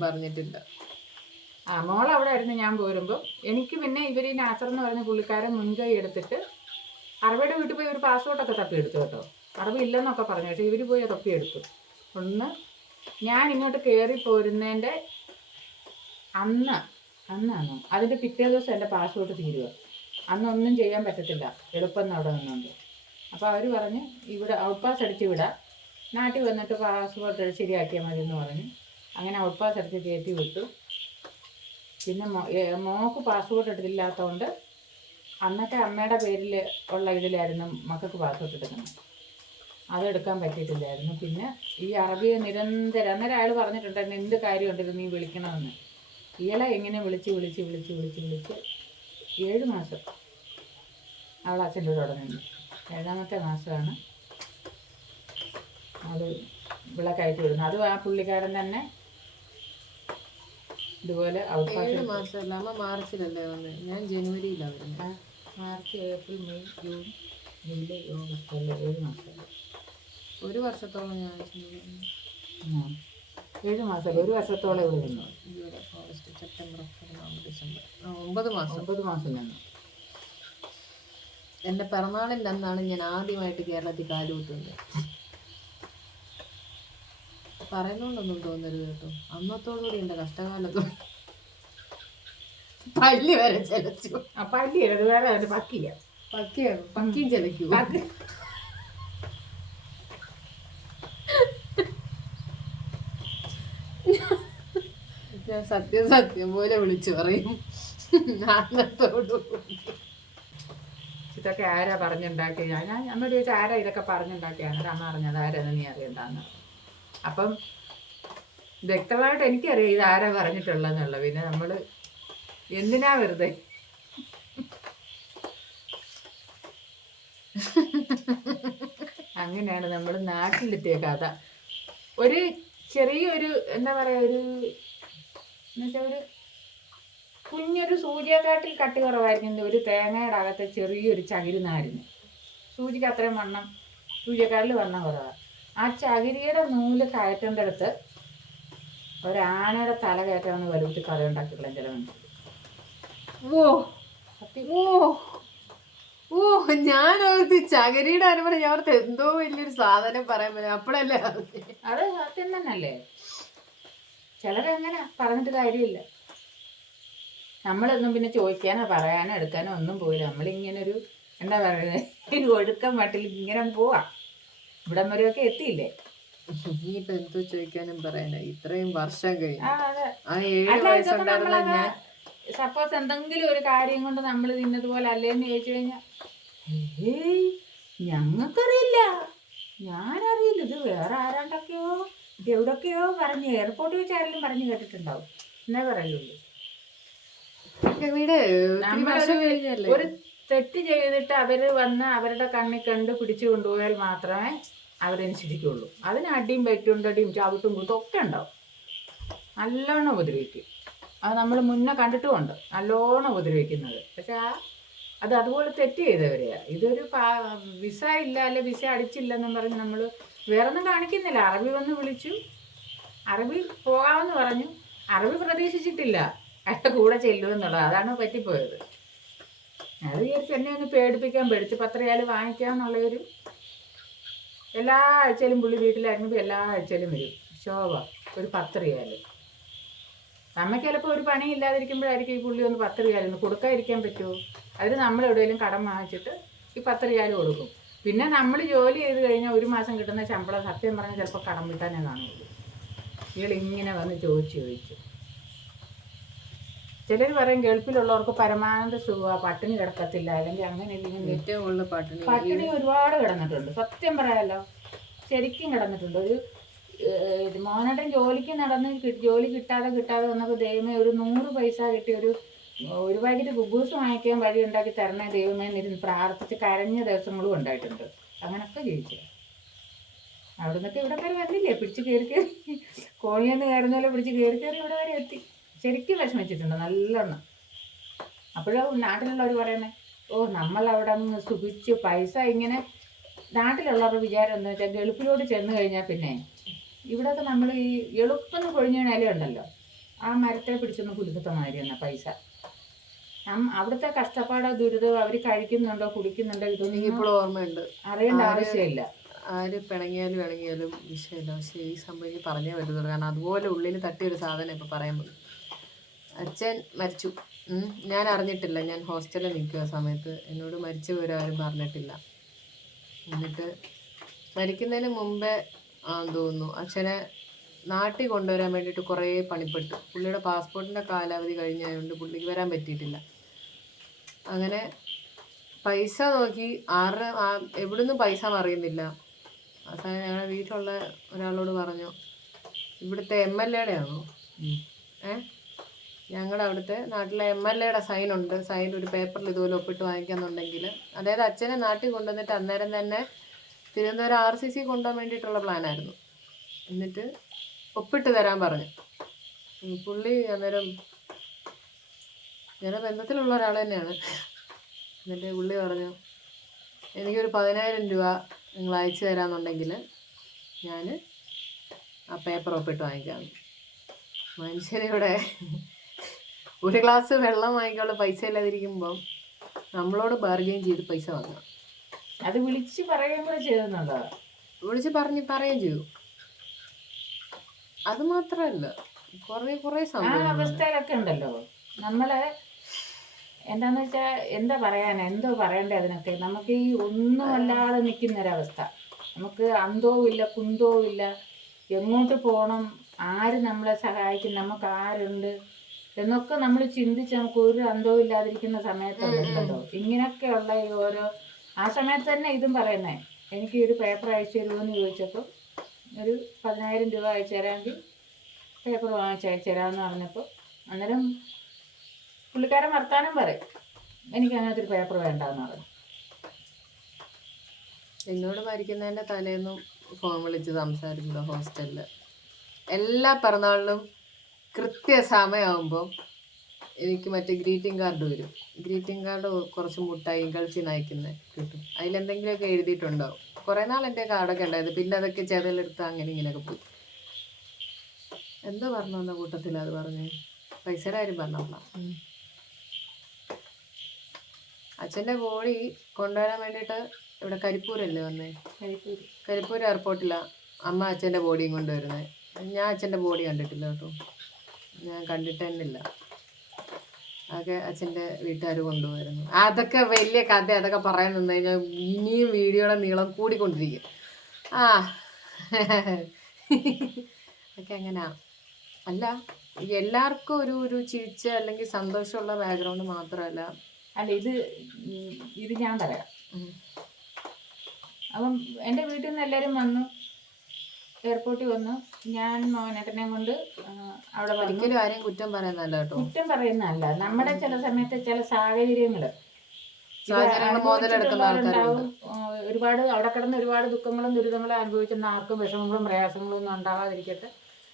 പറഞ്ഞിട്ടില്ല. മോളെ അവിടെ ആയിരുന്നു ഞാൻ പോരുമ്പോൾ. എനിക്ക് പിന്നെ ഇവർ ഈ നാസർ എന്ന് പറഞ്ഞ പുള്ളിക്കാരൻ മുൻകൈ എടുത്തിട്ട് അറബിയുടെ വീട്ടിൽ പോയി ഒരു പാസ്പോർട്ടൊക്കെ തപ്പിയെടുത്തു കേട്ടോ. അറബി ഇല്ലെന്നൊക്കെ പറഞ്ഞു, പക്ഷേ ഇവർ പോയി തപ്പിയെടുത്തു. ഒന്ന് ഞാൻ ഇങ്ങോട്ട് കയറി പോരുന്നതിൻ്റെ അന്നാണോ അതിൻ്റെ പിറ്റേ ദിവസം എൻ്റെ പാസ്പോർട്ട് തീരുക. അന്നൊന്നും ചെയ്യാൻ പറ്റത്തില്ല, എളുപ്പം അവിടെ നിന്നുണ്ട്. അപ്പോൾ അവർ പറഞ്ഞ് ഇവിടെ ഔട്ട് പാസ് അടിച്ച് വിടാം, നാട്ടിൽ വന്നിട്ട് പാസ്പോർട്ട് ശരിയാക്കിയാൽ മതി എന്ന് പറഞ്ഞു. അങ്ങനെ ഔട്ട് പാസ് അടിച്ച് കയറ്റി വിട്ടു. പിന്നെ മോക്ക് പാസ്പോർട്ട് എടുത്തില്ലാത്തതുകൊണ്ട് അന്നത്തെ അമ്മയുടെ പേരിൽ ഉള്ള ഇതിലായിരുന്നു മക്കൾക്ക് പാസ്പോർട്ട് എടുക്കുന്നത്. അതെടുക്കാൻ പറ്റിയിട്ടില്ലായിരുന്നു. പിന്നെ ഈ അറബിയെ നിരന്തരം അന്നേരം അയാൾ പറഞ്ഞിട്ടുണ്ടായിരുന്നു എന്ത് കാര്യമുണ്ടെങ്കിലും നീ വിളിക്കണമെന്ന്. ഇയാളെ എങ്ങനെ വിളിച്ച് 7 മാസം അവൾ അച്ഛൻ്റെ കൂടെ നിന്നു. 7ാമത്തെ മാസമാണ് അത് ഇവിടെ കയറ്റി വിടുന്നത്. അതും ആ പുള്ളിക്കാരൻ തന്നെ ഇതുപോലെ ഔട്ട് പാസ്. 7 മാസമല്ല അമ്മ മാർച്ചിലല്ലേ വന്നത്? ഞാൻ ജനുവരിയിലാണ് വരുന്നത്. March, April, May, June, July, August അല്ലേ 7 മാസമല്ലേ? 1 വർഷത്തോളം ഞാൻ 7 മാസമല്ല, 1 വർഷത്തോളം ഇവിടെ നിന്നു. July, August, September, October, November, December 9 മാസം നിന്നു. എൻ്റെ പിറന്നാളിൻ്റെ അന്നാണ് ഞാൻ ആദ്യമായിട്ട് കേരളത്തിൽ കാലുകുത്തുന്നത്. പറയുന്നോണ്ടൊന്നും തോന്നരുത് കേട്ടോ. അന്നത്തോടുകൂടി എൻ്റെ കഷ്ടകാലത്തോ പല്ലി വരെ ചലച്ചു. പല്ലി വേറെ പക്കിയും ചലക്കൂ. ഞാൻ സത്യം പോലെ വിളിച്ചു പറയും അന്നത്തോടുകൂടി. ഇതൊക്കെ ആരാ പറഞ്ഞുണ്ടാക്കി? ഞാൻ അമ്മയോട് ചോദിച്ചാൽ ആരാ ഇതൊക്കെ പറഞ്ഞുണ്ടാക്കിയാണ്. അമ്മ പറഞ്ഞത് ആരാന്ന് നീ അറിയണ്ടാന്ന്. അപ്പം വ്യക്തമായിട്ട് എനിക്കറിയാം ഇത് ആരാ പറഞ്ഞിട്ടുള്ളതെന്നുള്ളത്. പിന്നെ നമ്മൾ എന്തിനാ വെറുതെ അങ്ങനെയാണ് നമ്മൾ നാട്ടിലെത്തിയ കഥ. ഒരു ചെറിയൊരു എന്താ പറയുക, എന്നുവെച്ചാൽ ഒരു കുഞ്ഞൊരു സൂചിയെക്കാട്ടിൽ കട്ടി കുറവായിരിക്കും ഒരു തേങ്ങയുടെ അകത്തെ ചെറിയൊരു ചകിരിനാരിന്. സൂചിക്ക് അത്രയും വണ്ണം, സൂചിയെക്കാട്ടിൽ വണ്ണം കുറവാണ്. ആ ചകിരിയുടെ നൂല് കയറ്റേണ്ടടുത്ത് ഒരാനയുടെ തല കയറ്റാന്ന് വലുപ്പത്തിൽ കറി ഉണ്ടാക്കിയുള്ള ചില മനുഷ്യർ. ഓ ഓ ഓ ഞാൻ ഓർത്തി ചകരിയുടെ അനുഭവം ഞാൻ ഓർത്ത് എന്തോ വലിയൊരു സാധനം പറയാൻ പറ്റും അപ്പോഴല്ലേ അത് സത്യം തന്നെയല്ലേ. ചിലരങ്ങനെ പറഞ്ഞിട്ട് കാര്യമില്ല. നമ്മളൊന്നും പിന്നെ ചോദിക്കാനോ പറയാനോ എടുക്കാനോ ഒന്നും പോയില്ല. നമ്മളിങ്ങനൊരു എന്താ പറയുന്നത് ഒഴുക്കം മട്ടിൽ ഇങ്ങനെ പോവാം. ഇവിടം വരെയൊക്കെ എത്തിയില്ലേ. ഇനിയിപ്പോ എന്തോ ചോദിക്കാനും പറയാനാ ഇത്രയും വർഷം കഴിഞ്ഞു. അതെ. ആ 7 വയസ്സുണ്ടായിരുന്ന ഞാൻ സപ്പോസ് എന്തെങ്കിലും ഒരു കാര്യം കൊണ്ട് നമ്മൾ തിന്നതുപോലെ അല്ലേന്ന് ചോദിച്ചു കഴിഞ്ഞാൽ ഏയ് ഞങ്ങൾക്കറിയില്ല, ഞാനറിയില്ല, ഇത് വേറെ ആരാണ്ടൊക്കെയോ ഇത് എവിടൊക്കെയോ പറഞ്ഞ് എയർപോർട്ടിൽ വെച്ച് ആരെങ്കിലും പറഞ്ഞു കേട്ടിട്ടുണ്ടാവും എന്നേ പറയുള്ളൂ. ഒരു തെറ്റ് ചെയ്തിട്ട് അവര് വന്ന് അവരുടെ കണ്ണിൽ കണ്ട് പിടിച്ചു കൊണ്ടുപോയാൽ മാത്രമേ അവരനുസരിക്കുള്ളൂ. അതിന് അടിയും വെട്ടുണ്ടടിയും ചവിട്ടും കുത്തും ഒക്കെ ഉണ്ടാവും. നല്ലോണം ഉപദ്രവിക്കും. അത് നമ്മൾ മുന്നേ കണ്ടിട്ടുമുണ്ട് നല്ലോണം ഉപദ്രവിക്കുന്നത്. പക്ഷെ അത് അതുപോലെ തെറ്റ് ചെയ്തവരെയാണ്. ഇതൊരു വിസ ഇല്ല അല്ലെ വിസ അടിച്ചില്ലെന്നും പറഞ്ഞ് നമ്മൾ വേറൊന്നും കാണിക്കുന്നില്ല. അറബി വന്ന് വിളിച്ചു, അറബി പോകാമെന്ന് പറഞ്ഞു. അറബി പ്രതീക്ഷിച്ചിട്ടില്ല അയാളുടെ കൂടെ ചെല്ലുമെന്നുള്ളത്. അതാണ് പറ്റിപ്പോയത്. അത് വിചാരിച്ച് എന്നെ ഒന്ന് പേടിപ്പിക്കാൻ പേടിച്ച് 10 റിയാൽ വാങ്ങിക്കാമെന്നുള്ളൊരു എല്ലാ ആഴ്ചയിലും പുള്ളി വീട്ടിലായിരുന്നപ്പോൾ എല്ലാ ആഴ്ചയിലും വരും ശോഭ ഒരു 10 റിയാൽ. നമുക്ക് ചിലപ്പോൾ ഒരു പണി ഇല്ലാതിരിക്കുമ്പോഴായിരിക്കും ഈ പുള്ളി ഒന്ന് 10 റിയാൽ ഒന്ന് കൊടുക്കാതിരിക്കാൻ പറ്റുമോ? അതിന് നമ്മൾ എവിടെയെങ്കിലും കടം വാങ്ങിച്ചിട്ട് ഈ 10 റിയാൽ കൊടുക്കും. പിന്നെ നമ്മൾ ജോലി ചെയ്ത് കഴിഞ്ഞാൽ 1 മാസം കിട്ടുന്ന ശമ്പളം സത്യം പറഞ്ഞാൽ ചിലപ്പോൾ കടം വിട്ടാനേ കാണുള്ളൂ. ഇയാളിങ്ങനെ വന്ന് ചോദിച്ചു ചിലർ പറയും ഗൾഫിലുള്ളവർക്ക് പരമാനന്ദ സുഖ, പട്ടിണി കിടക്കത്തില്ല, അല്ലെങ്കിൽ അങ്ങനെ ഇല്ലെങ്കിൽ പട്ടിണി ഒരുപാട് കിടന്നിട്ടുണ്ട്. സത്യം പറയാമല്ലോ, ശരിക്കും കിടന്നിട്ടുണ്ട്. ഒരു മോനേട്ടൻ ജോലിക്ക് നടന്ന് ജോലി കിട്ടാതെ വന്നപ്പോൾ ദൈവമേ ഒരു 100 പൈസ കിട്ടി ഒരു പാക്കറ്റ് കുബൂസ് വാങ്ങിക്കാൻ വഴി ഉണ്ടാക്കി തരണേ ദൈവമേ എന്നിരുന്ന് പ്രാർത്ഥിച്ച് കരഞ്ഞ ദിവസങ്ങളും ഉണ്ടായിട്ടുണ്ട്. അങ്ങനൊക്കെ ജീവിച്ചു. അവിടെ നിന്നൊക്കെ ഇവിടെ വരെ വന്നില്ലേ, പിടിച്ച് കയറി കോഴിയെന്ന് കയറുന്നല്ലോ പിടിച്ച് കയറി ഇവിടെ വരെ എത്തി. ശരിക്കും വിഷമിച്ചിട്ടുണ്ട് നല്ലോണം. അപ്പോഴും നാട്ടിലുള്ളവർ പറയുന്നത് ഓ നമ്മളവിടെ അങ്ങ് സുഖിച്ച് പൈസ ഇങ്ങനെ. നാട്ടിലുള്ളവരുടെ വിചാരം എന്താ വെച്ചാൽ ഗൾഫിലോട്ട് ചെന്ന് കഴിഞ്ഞാൽ പിന്നെ ഇവിടെയൊക്കെ നമ്മൾ ഈ എളുപ്പം കൊഴിഞ്ഞ ഉണ്ടല്ലോ, ആ മരത്തെ പിടിച്ചൊന്ന് കുലുക്കത്ത മാതിരി തന്നെ പൈസ. അവിടുത്തെ കഷ്ടപ്പാടോ ദുരിതമോ അവർ കഴിക്കുന്നുണ്ടോ കുടിക്കുന്നുണ്ടോ ഇതൊന്നും ഇപ്പോഴും ഓർമ്മയുണ്ട്. അറിയേണ്ട ആവശ്യമില്ല. ആര് പിണങ്ങിയാലും വിഷയമില്ല. പക്ഷേ ഈ സംഭവം പറഞ്ഞേ പറ്റുള്ളൂ. കാരണം അതുപോലെ ഉള്ളിൽ തട്ടിയൊരു സാധനം ഇപ്പം പറയാൻ പറ്റും. അച്ഛൻ മരിച്ചു. ഞാൻ അറിഞ്ഞിട്ടില്ല. ഞാൻ ഹോസ്റ്റലിൽ നിൽക്കുന്ന സമയത്ത് എന്നോട് മരിച്ച വിവരം ആരും പറഞ്ഞിട്ടില്ല. എന്നിട്ട് മരിക്കുന്നതിന് മുമ്പേ തോന്നുന്നു അച്ഛനെ നാട്ടിൽ കൊണ്ടുവരാൻ വേണ്ടിയിട്ട് കുറേ പണിപ്പെട്ടു. പുള്ളിയുടെ പാസ്പോർട്ടിൻ്റെ കാലാവധി കഴിഞ്ഞായതുകൊണ്ട് പുള്ളിക്ക് വരാൻ പറ്റിയിട്ടില്ല. അങ്ങനെ പൈസ നോക്കി എവിടുന്നും പൈസ അറിയുന്നില്ല. അവസാനം ഞങ്ങളുടെ വീട്ടിലുള്ള ഒരാളോട് പറഞ്ഞു, ഇവിടുത്തെ MLA ആണോ ഞങ്ങളുടെ അവിടുത്തെ നാട്ടിലെ MLA സൈനുണ്ട്, സൈൻ ഒരു പേപ്പറിൽ ഇതുപോലെ ഒപ്പിട്ട് വാങ്ങിക്കാന്നുണ്ടെങ്കിൽ, അതായത് അച്ഛനെ നാട്ടിൽ കൊണ്ടുവന്നിട്ട് അന്നേരം തന്നെ തിരുവനന്തപുരം RCC കൊണ്ടുപോകാൻ വേണ്ടിയിട്ടുള്ള പ്ലാനായിരുന്നു. എന്നിട്ട് ഒപ്പിട്ട് തരാൻ പറഞ്ഞു. പുള്ളി അന്നേരം ഞങ്ങളുടെ ബന്ധത്തിലുള്ള ഒരാൾ തന്നെയാണ്. എന്നിട്ട് പുള്ളി പറഞ്ഞു, എനിക്കൊരു 10,000 രൂപ നിങ്ങൾ അയച്ചു തരാമെന്നുണ്ടെങ്കിൽ ഞാൻ ആ പേപ്പർ ഒപ്പിട്ട് വാങ്ങിക്കാം. മനുഷ്യനിവിടെ ഒരു ഗ്ലാസ് വെള്ളം വാങ്ങിക്കാനുള്ള പൈസ ഇല്ലാതിരിക്കുമ്പം നമ്മളോട് ബാർഗെയിൻ ചെയ്ത് പൈസ വാങ്ങണം. അത് വിളിച്ച് പറയുകയും കൂടെ ചെയ്യുന്നുണ്ടോ? വിളിച്ച് പറയുകയും ചെയ്തു. അത് മാത്രമല്ല കുറേ സംഭവം അവസ്ഥയിലൊക്കെ ഉണ്ടല്ലോ. നമ്മളെ എന്താന്ന് വെച്ചാൽ എന്തോ പറയണ്ടേ അതിനൊക്കെ. നമുക്ക് ഈ ഒന്നുമല്ലാതെ നിൽക്കുന്നൊരവസ്ഥ. നമുക്ക് അന്തവും ഇല്ല കുന്തവും ഇല്ല, എങ്ങോട്ട് പോകണം, ആര് നമ്മളെ സഹായിക്കും, നമുക്ക് ആരുണ്ട് എന്നൊക്കെ നമ്മൾ ചിന്തിച്ച് നമുക്ക് ഒരു അന്തവും ഇല്ലാതിരിക്കുന്ന സമയത്തുണ്ടല്ലോ ഇങ്ങനെയൊക്കെയുള്ള ഈ ഓരോ ആ സമയത്ത് തന്നെ ഇതും പറയുന്നേ. എനിക്ക് ഒരു പേപ്പർ അയച്ചു തരുമോയെന്ന് ചോദിച്ചപ്പോൾ ഒരു 10,000 രൂപ അയച്ചു തരാമെങ്കിൽ പേപ്പർ വാങ്ങിച്ച് അയച്ചു തരാമെന്ന് പറഞ്ഞപ്പോൾ അന്നേരം പുള്ളിക്കാരൻ വർത്താനം പറയും, എനിക്ക് അങ്ങനത്തെ ഒരു പേപ്പർ വേണ്ടെന്ന് പറഞ്ഞു. എന്നോട് മരിക്കുന്നതിൻ്റെ തലേന്നും ഫോൺ വിളിച്ച് സംസാരിക്കുന്നു ഹോസ്റ്റലിൽ. എല്ലാ പിറന്നാളിലും കൃത്യസമയമാകുമ്പോൾ എനിക്ക് മറ്റേ ഗ്രീറ്റിംഗ് കാർഡ് വരും. ഗ്രീറ്റിംഗ് കാർഡ് കുറച്ച് മുട്ടായി ഗൾഫിൽ നിന്ന് അയക്കുന്നത് കിട്ടും. അതിലെന്തെങ്കിലുമൊക്കെ എഴുതിയിട്ടുണ്ടാവും. കുറേ നാൾ എൻ്റെ കാർഡൊക്കെ ഉണ്ടായത്. പിന്നെ അതൊക്കെ ചെതലെടുത്ത് അങ്ങനെ ഇങ്ങനെയൊക്കെ പോയി. എന്തോ പറഞ്ഞു വന്ന കൂട്ടത്തിൽ അത് പറഞ്ഞു, പൈസയുടെ കാര്യം പറഞ്ഞോളാം. അച്ഛൻ്റെ ബോഡി കൊണ്ടുവരാൻ വേണ്ടിയിട്ട് ഇവിടെ കരിപ്പൂരല്ലേ വന്നേ, കരിപ്പൂർ എയർപോർട്ടിലാണ് അമ്മ അച്ഛൻ്റെ ബോഡിയും കൊണ്ടുവരുന്നത്. ഞാൻ അച്ഛൻ്റെ ബോഡി കണ്ടിട്ടില്ല കേട്ടോ, ഞാൻ കണ്ടിട്ട് തന്നില്ല. അതൊക്കെ അച്ഛൻ്റെ വീട്ടുകാർ കൊണ്ടുവരുന്നു. അതൊക്കെ വലിയ കഥ, അതൊക്കെ പറയാൻ നിന്ന് കഴിഞ്ഞാൽ ഇനിയും വീഡിയോയുടെ നീളം കൂടിക്കൊണ്ടിരിക്കും. അതൊക്കെ എങ്ങനെയാ, അല്ല എല്ലാവർക്കും ഒരു ചിരിച്ച അല്ലെങ്കിൽ സന്തോഷമുള്ള ബാക്ക്ഗ്രൗണ്ട് മാത്രമല്ല. ഇത് ഞാൻ പറയാം. അപ്പം എൻ്റെ വീട്ടിൽ നിന്ന് എല്ലാവരും വന്നു, എയർപോർട്ടിൽ വന്നു. ഞാൻ മോനേട്ടനെ കൊണ്ട് അവിടെ ഒരിക്കലും ആരെയും കുറ്റം പറയുന്നല്ല കേട്ടോ, കുറ്റം പറയുന്നതല്ല. നമ്മുടെ ചില സമയത്ത് ചില സാഹചര്യങ്ങൾ മുതലെടുക്കുന്നുണ്ടാവും. ഒരുപാട് അവിടെ കിടന്ന് ഒരുപാട് ദുഃഖങ്ങളും ദുരിതങ്ങളും അനുഭവിക്കുന്ന ആർക്കും വിഷമങ്ങളും പ്രയാസങ്ങളും ഒന്നും ഉണ്ടാവാതിരിക്കട്ടെ.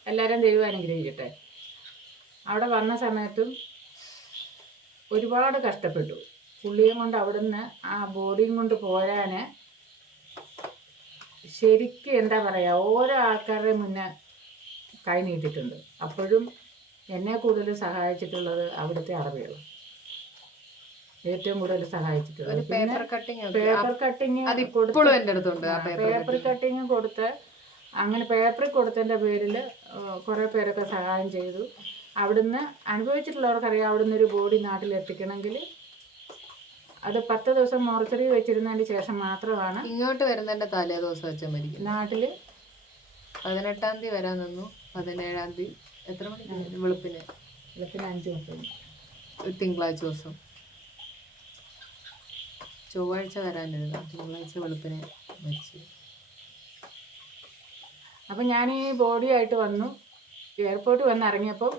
എല്ലാവരും ദൈവം അനുഗ്രഹിക്കട്ടെ. അവിടെ വന്ന സമയത്തും ഒരുപാട് കഷ്ടപ്പെട്ടു. പുള്ളിയും കൊണ്ട് അവിടുന്ന് ആ ബോഡിയും കൊണ്ട് പോരാൻ ശരിക്കും എന്താ പറയുക, ഓരോ ആൾക്കാരുടെ മുന്നേ കൈ നീട്ടിയിട്ടുണ്ട്. അപ്പോഴും എന്നെ കൂടുതൽ സഹായിച്ചിട്ടുള്ളത് അവിടുത്തെ അറബികൾ ഏറ്റവും കൂടുതൽ സഹായിച്ചിട്ടുള്ളത്. പേപ്പർ കട്ടിങ് കൊടുത്ത് അങ്ങനെ പേപ്പറിൽ കൊടുത്തതിൻ്റെ പേരിൽ കുറേ പേരൊക്കെ സഹായം ചെയ്തു. അവിടുന്ന് അനുഭവിച്ചിട്ടുള്ളവർക്കറിയാം, അവിടുന്ന് ഒരു ബോഡി നാട്ടിലെത്തിക്കണമെങ്കിൽ അത് 10 ദിവസം മോർച്ചറി വെച്ചിരുന്നതിന് ശേഷം മാത്രമാണ് ഇങ്ങോട്ട് വരുന്നതിൻ്റെ തലേ ദിവസം വെച്ചാൽ മരിക്കും. നാട്ടിൽ 18-ാം തീയതി വരാൻ നിന്നു, 17-ാം തീയതി എത്ര മണിക്ക് വെളുപ്പിന് 5:30 തിങ്കളാഴ്ച ദിവസം, ചൊവ്വാഴ്ച വരാനിരുന്നു, തിങ്കളാഴ്ച വെളുപ്പിന് മരിച്ചു. അപ്പം ഞാൻ ഈ ബോഡിയായിട്ട് വന്നു. എയർപോർട്ടിൽ വന്ന് ഇറങ്ങിയപ്പോൾ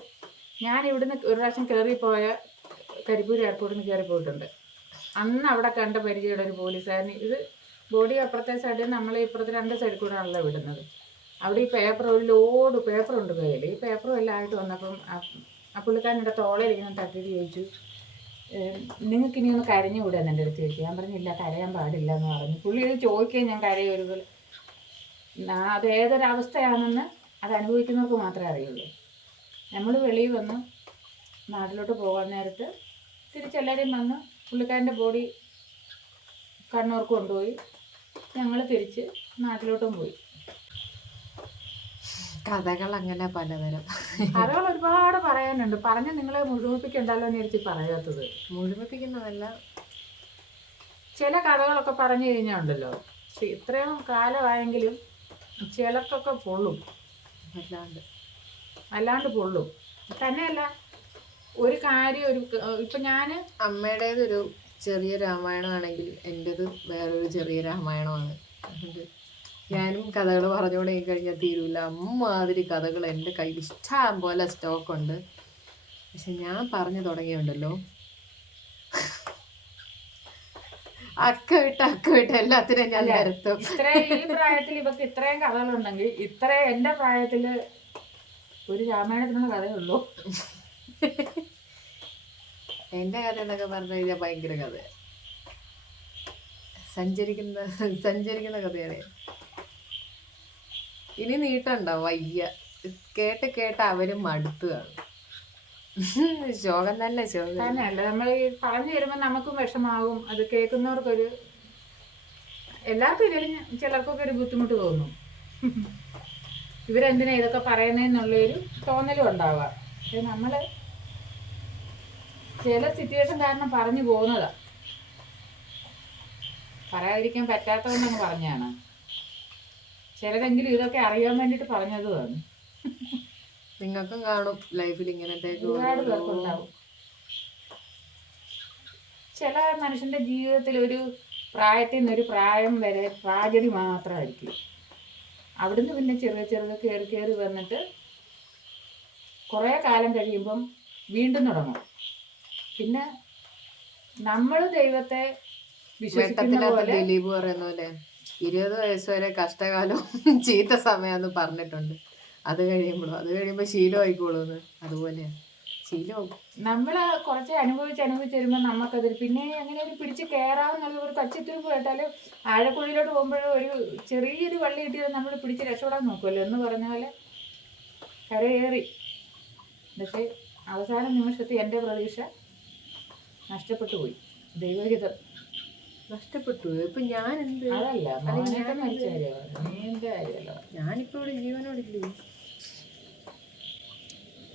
ഞാൻ ഇവിടുന്ന് ഒരു പ്രാവശ്യം കയറിപ്പോയ കരിപ്പൂർ എയർപോർട്ടിൽ നിന്ന് കയറിപ്പോയിട്ടുണ്ട്. അന്ന് അവിടെ കണ്ട പരിചയമുള്ള ഒരു പോലീസുകാരന്, ഇത് ബോഡി അപ്പുറത്തെ സൈഡിൽ നമ്മൾ ഇപ്പുറത്തെ 2 സൈഡിൽ കൂടെ ആണല്ലോ വിടുന്നത്. അവിടെ ഈ പേപ്പർ, ഒരു ലോഡ് പേപ്പറുണ്ട് കയ്യിൽ. ഈ പേപ്പറും എല്ലാം ആയിട്ട് വന്നപ്പം ആ പുള്ളിക്കാരൻ്റെ തോളയിലിങ്ങനെ തട്ടിയിട്ട് ചോദിച്ചു, നിങ്ങൾക്ക് ഇനി ഒന്ന് കരഞ്ഞു കൂടാന്ന് എൻ്റെ അടുത്ത് ചോദിച്ചു. ഞാൻ പറഞ്ഞില്ല, കരയാൻ പാടില്ല എന്ന് പറഞ്ഞു. പുള്ളി ഇത് ചോദിക്കുകയും ഞാൻ കരയൊരു അത് ഏതൊരവസ്ഥയാണെന്ന് അത് അനുഭവിക്കുന്നവർക്ക് മാത്രമേ അറിയുള്ളൂ. നമ്മൾ വെളിയിൽ വന്ന് നാട്ടിലോട്ട് പോകാൻ നേരത്ത് തിരിച്ചെല്ലാവരും വന്ന് പുള്ളിക്കാരൻ്റെ ബോഡി കണ്ണൂർക്ക് കൊണ്ടുപോയി. ഞങ്ങൾ തിരിച്ച് നാട്ടിലോട്ടും പോയി. കഥകൾ അങ്ങനെ പലതരം കഥകൾ ഒരുപാട് പറയാനുണ്ട്. പറഞ്ഞ് നിങ്ങളെ മുഴുമിപ്പിക്കണ്ടല്ലോ എന്ന് വിചാരിച്ച് പറയാത്തത്. മുഴുമിപ്പിക്കുന്നതല്ല, ചില കഥകളൊക്കെ പറഞ്ഞു കഴിഞ്ഞാൽ ഉണ്ടല്ലോ, ഇത്രയും കാലമായെങ്കിലും ചിലർക്കൊക്കെ പൊള്ളും, അല്ലാണ്ട് പൊള്ളും. തന്നെയല്ല ഒരു കാര്യം, ഇപ്പം ഞാൻ അമ്മയുടേതൊരു ചെറിയ രാമായണമാണെങ്കിൽ എൻ്റെത് വേറൊരു ചെറിയ രാമായണമാണ്. ഞാനും കഥകൾ പറഞ്ഞുകൊണ്ട് കഴിഞ്ഞാൽ തീരുമില്ല. അമ്മാതിരി കഥകൾ എൻ്റെ കയ്യിൽ ഇഷ്ടം പോലെ സ്റ്റോക്കുണ്ട്. പക്ഷെ ഞാൻ പറഞ്ഞു തുടങ്ങിയുണ്ടല്ലോ, അക്ക വിട്ട് എല്ലാത്തിനും ഞാൻ നിരത്തും. ഈ പ്രായത്തിൽ ഇവർക്ക് ഇത്രയും കഥകളുണ്ടെങ്കിൽ എൻ്റെ പ്രായത്തിൽ ഒരു രാമായണത്തിനുള്ള കഥയുള്ളൂ. എൻ്റെ കഥ എന്നൊക്കെ പറഞ്ഞു കഴിഞ്ഞാൽ ഭയങ്കര കഥ, സഞ്ചരിക്കുന്ന കഥയാണ്. ഇനി നീട്ടണ്ടോ, വയ്യ. കേട്ട് അവരും മടുത്തു കാണും. ശോകം തന്നെ, ശോകം തന്നെയല്ല. നമ്മൾ ഈ പറഞ്ഞു തരുമ്പോൾ നമുക്കും വിഷമാകും, അത് കേൾക്കുന്നവർക്കൊരു, എല്ലാവർക്കും ഇതിൽ ചിലർക്കൊക്കെ ഒരു ബുദ്ധിമുട്ട് തോന്നും. ഇവരെന്തിനാ ഇതൊക്കെ പറയുന്നതെന്നുള്ളൊരു തോന്നലും ഉണ്ടാവുക. പക്ഷെ നമ്മൾ ചില സിറ്റുവേഷൻ കാരണം പറഞ്ഞു പോകുന്നതാ, പറയാതിരിക്കാൻ പറ്റാത്തതുകൊണ്ടങ്ങ് പറഞ്ഞാണ്. ചിലരെങ്കിലും ഇതൊക്കെ അറിയാൻ വേണ്ടിയിട്ട് പറഞ്ഞതുമാണ്. നിങ്ങൾക്കും കാണും ലൈഫിൽ ഇങ്ങനത്തെ ഒരുപാട് പേർക്കുണ്ടാവും. ചില മനുഷ്യന്റെ ജീവിതത്തിൽ ഒരു പ്രായത്തിൽ നിന്നൊരു പ്രായം വരെ ട്രാജഡി മാത്രമായിരിക്കും. അവിടുന്ന് പിന്നെ ചെറുത് കയറി വന്നിട്ട് കുറേ കാലം കഴിയുമ്പം വീണ്ടും തുടങ്ങും. പിന്നെ നമ്മൾ ദൈവത്തെ വിശ്വസിക്കുന്ന പോലെ, ദിലീപ് പറയുന്ന പോലെ 20 വയസ്സ് വരെ കഷ്ടകാലം ചീത്ത സമയമെന്ന് പറഞ്ഞിട്ടുണ്ട്. അത് കഴിയുമ്പോൾ ശീലമായിക്കോളൂന്ന്. അതുപോലെയാണ് ശീലമാവും. നമ്മൾ കുറച്ച് അനുഭവിച്ച് വരുമ്പോൾ നമുക്കതൊരു പിന്നെ അങ്ങനെ ഒരു പിടിച്ച് കയറാവുന്നുള്ള ഒരു കച്ചിത്തുരുമ്പ് കേട്ടാൽ ആഴക്കുഴിയിലോട്ട് പോകുമ്പോഴും ഒരു ചെറിയൊരു വള്ളി കിട്ടിയാൽ നമ്മൾ പിടിച്ച് രക്ഷപ്പെടാൻ നോക്കുമല്ലോ എന്ന് പറഞ്ഞ പോലെ കരയേറി. പക്ഷേ അവസാന നിമിഷത്തിൽ എൻ്റെ പ്രതീക്ഷ നഷ്ടപ്പെട്ടു പോയി. ദൈവഹിതം നഷ്ടപ്പെട്ടു. ഇപ്പൊ ഞാൻ എന്ത്? അതല്ല മോനേട്ടൻ മരിച്ച കാര്യമാണ്, നീ എൻ്റെ കാര്യമല്ലോ. ഞാനിപ്പോ ഇവിടെ ജീവനോടില്ലേ.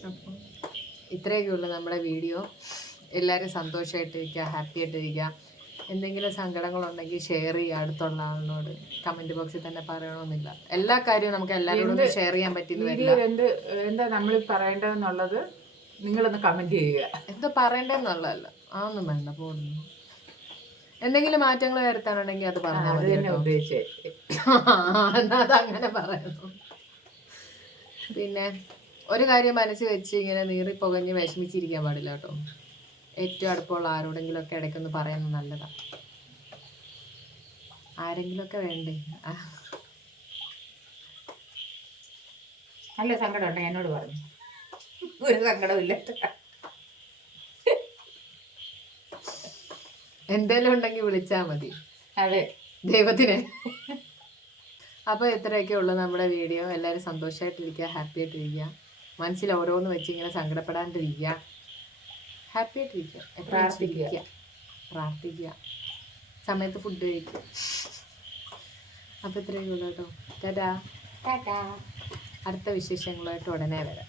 അപ്പം ഇത്രയൊക്കെയുള്ള നമ്മുടെ വീഡിയോ. എല്ലാവരും സന്തോഷമായിട്ടിരിക്കുക, ഹാപ്പി ആയിട്ടിരിക്കുക. എന്തെങ്കിലും സങ്കടങ്ങളുണ്ടെങ്കിൽ ഷെയർ ചെയ്യുക അടുത്തുള്ള ആളിനോട്. കമന്റ് ബോക്സിൽ തന്നെ പറയണമെന്നില്ല. എല്ലാ കാര്യവും നമുക്ക് എല്ലാവരോടും ഷെയർ ചെയ്യാൻ പറ്റുന്ന വീഡിയോ എന്താ നമ്മൾ പറയേണ്ടതെന്നുള്ളത് നിങ്ങളൊന്ന് കമന്റ് ചെയ്യുക. എന്തോ പറയണ്ടെന്നുള്ളതല്ല, അതൊന്നും വേണ്ട പോകുന്നു. എന്തെങ്കിലും മാറ്റങ്ങൾ വരുത്താനുണ്ടെങ്കിൽ അത് പറഞ്ഞാൽ മതി. എന്നാ അതങ്ങനെ പറയണം. പിന്നെ ഒരു കാര്യം മനസ്സിൽ വെച്ച് ഇങ്ങനെ നീറി പുകഞ്ഞ് വിഷമിച്ചിരിക്കാൻ പാടില്ല കേട്ടോ. ഏറ്റവും അടുപ്പമുള്ള ആരോടെങ്കിലും ഒക്കെ ഇടയ്ക്കൊന്ന് പറയുന്നത് നല്ലതാണ്. ആരെങ്കിലും ഒക്കെ വേണ്ടേ? നല്ല സങ്കടം ഉണ്ടെങ്കിൽ എന്നോട് പറഞ്ഞു. ഒരു സങ്കടമില്ല. എന്തേലും ഉണ്ടെങ്കിൽ വിളിച്ചാൽ മതി. അതെ, ദൈവത്തിന്. അപ്പോൾ ഇത്രയൊക്കെ ഉള്ളു നമ്മുടെ വീഡിയോ. എല്ലാവരും സന്തോഷമായിട്ടിരിക്കുക, ഹാപ്പി ആയിട്ടിരിക്കുക. മനസ്സിൽ ഓരോന്ന് വെച്ച് ഇങ്ങനെ സങ്കടപ്പെടാണ്ടിരിക്കുക, ഹാപ്പി ആയിട്ടിരിക്കുക, പ്രാർത്ഥിക്കുക, സമയത്ത് ഫുഡ് കഴിക്കുക. അപ്പോൾ ഇത്രയൊക്കെ ഉള്ളു കേട്ടോ. ടാറ്റാ. അടുത്ത വിശേഷങ്ങളായിട്ട് ഉടനെ വരാം.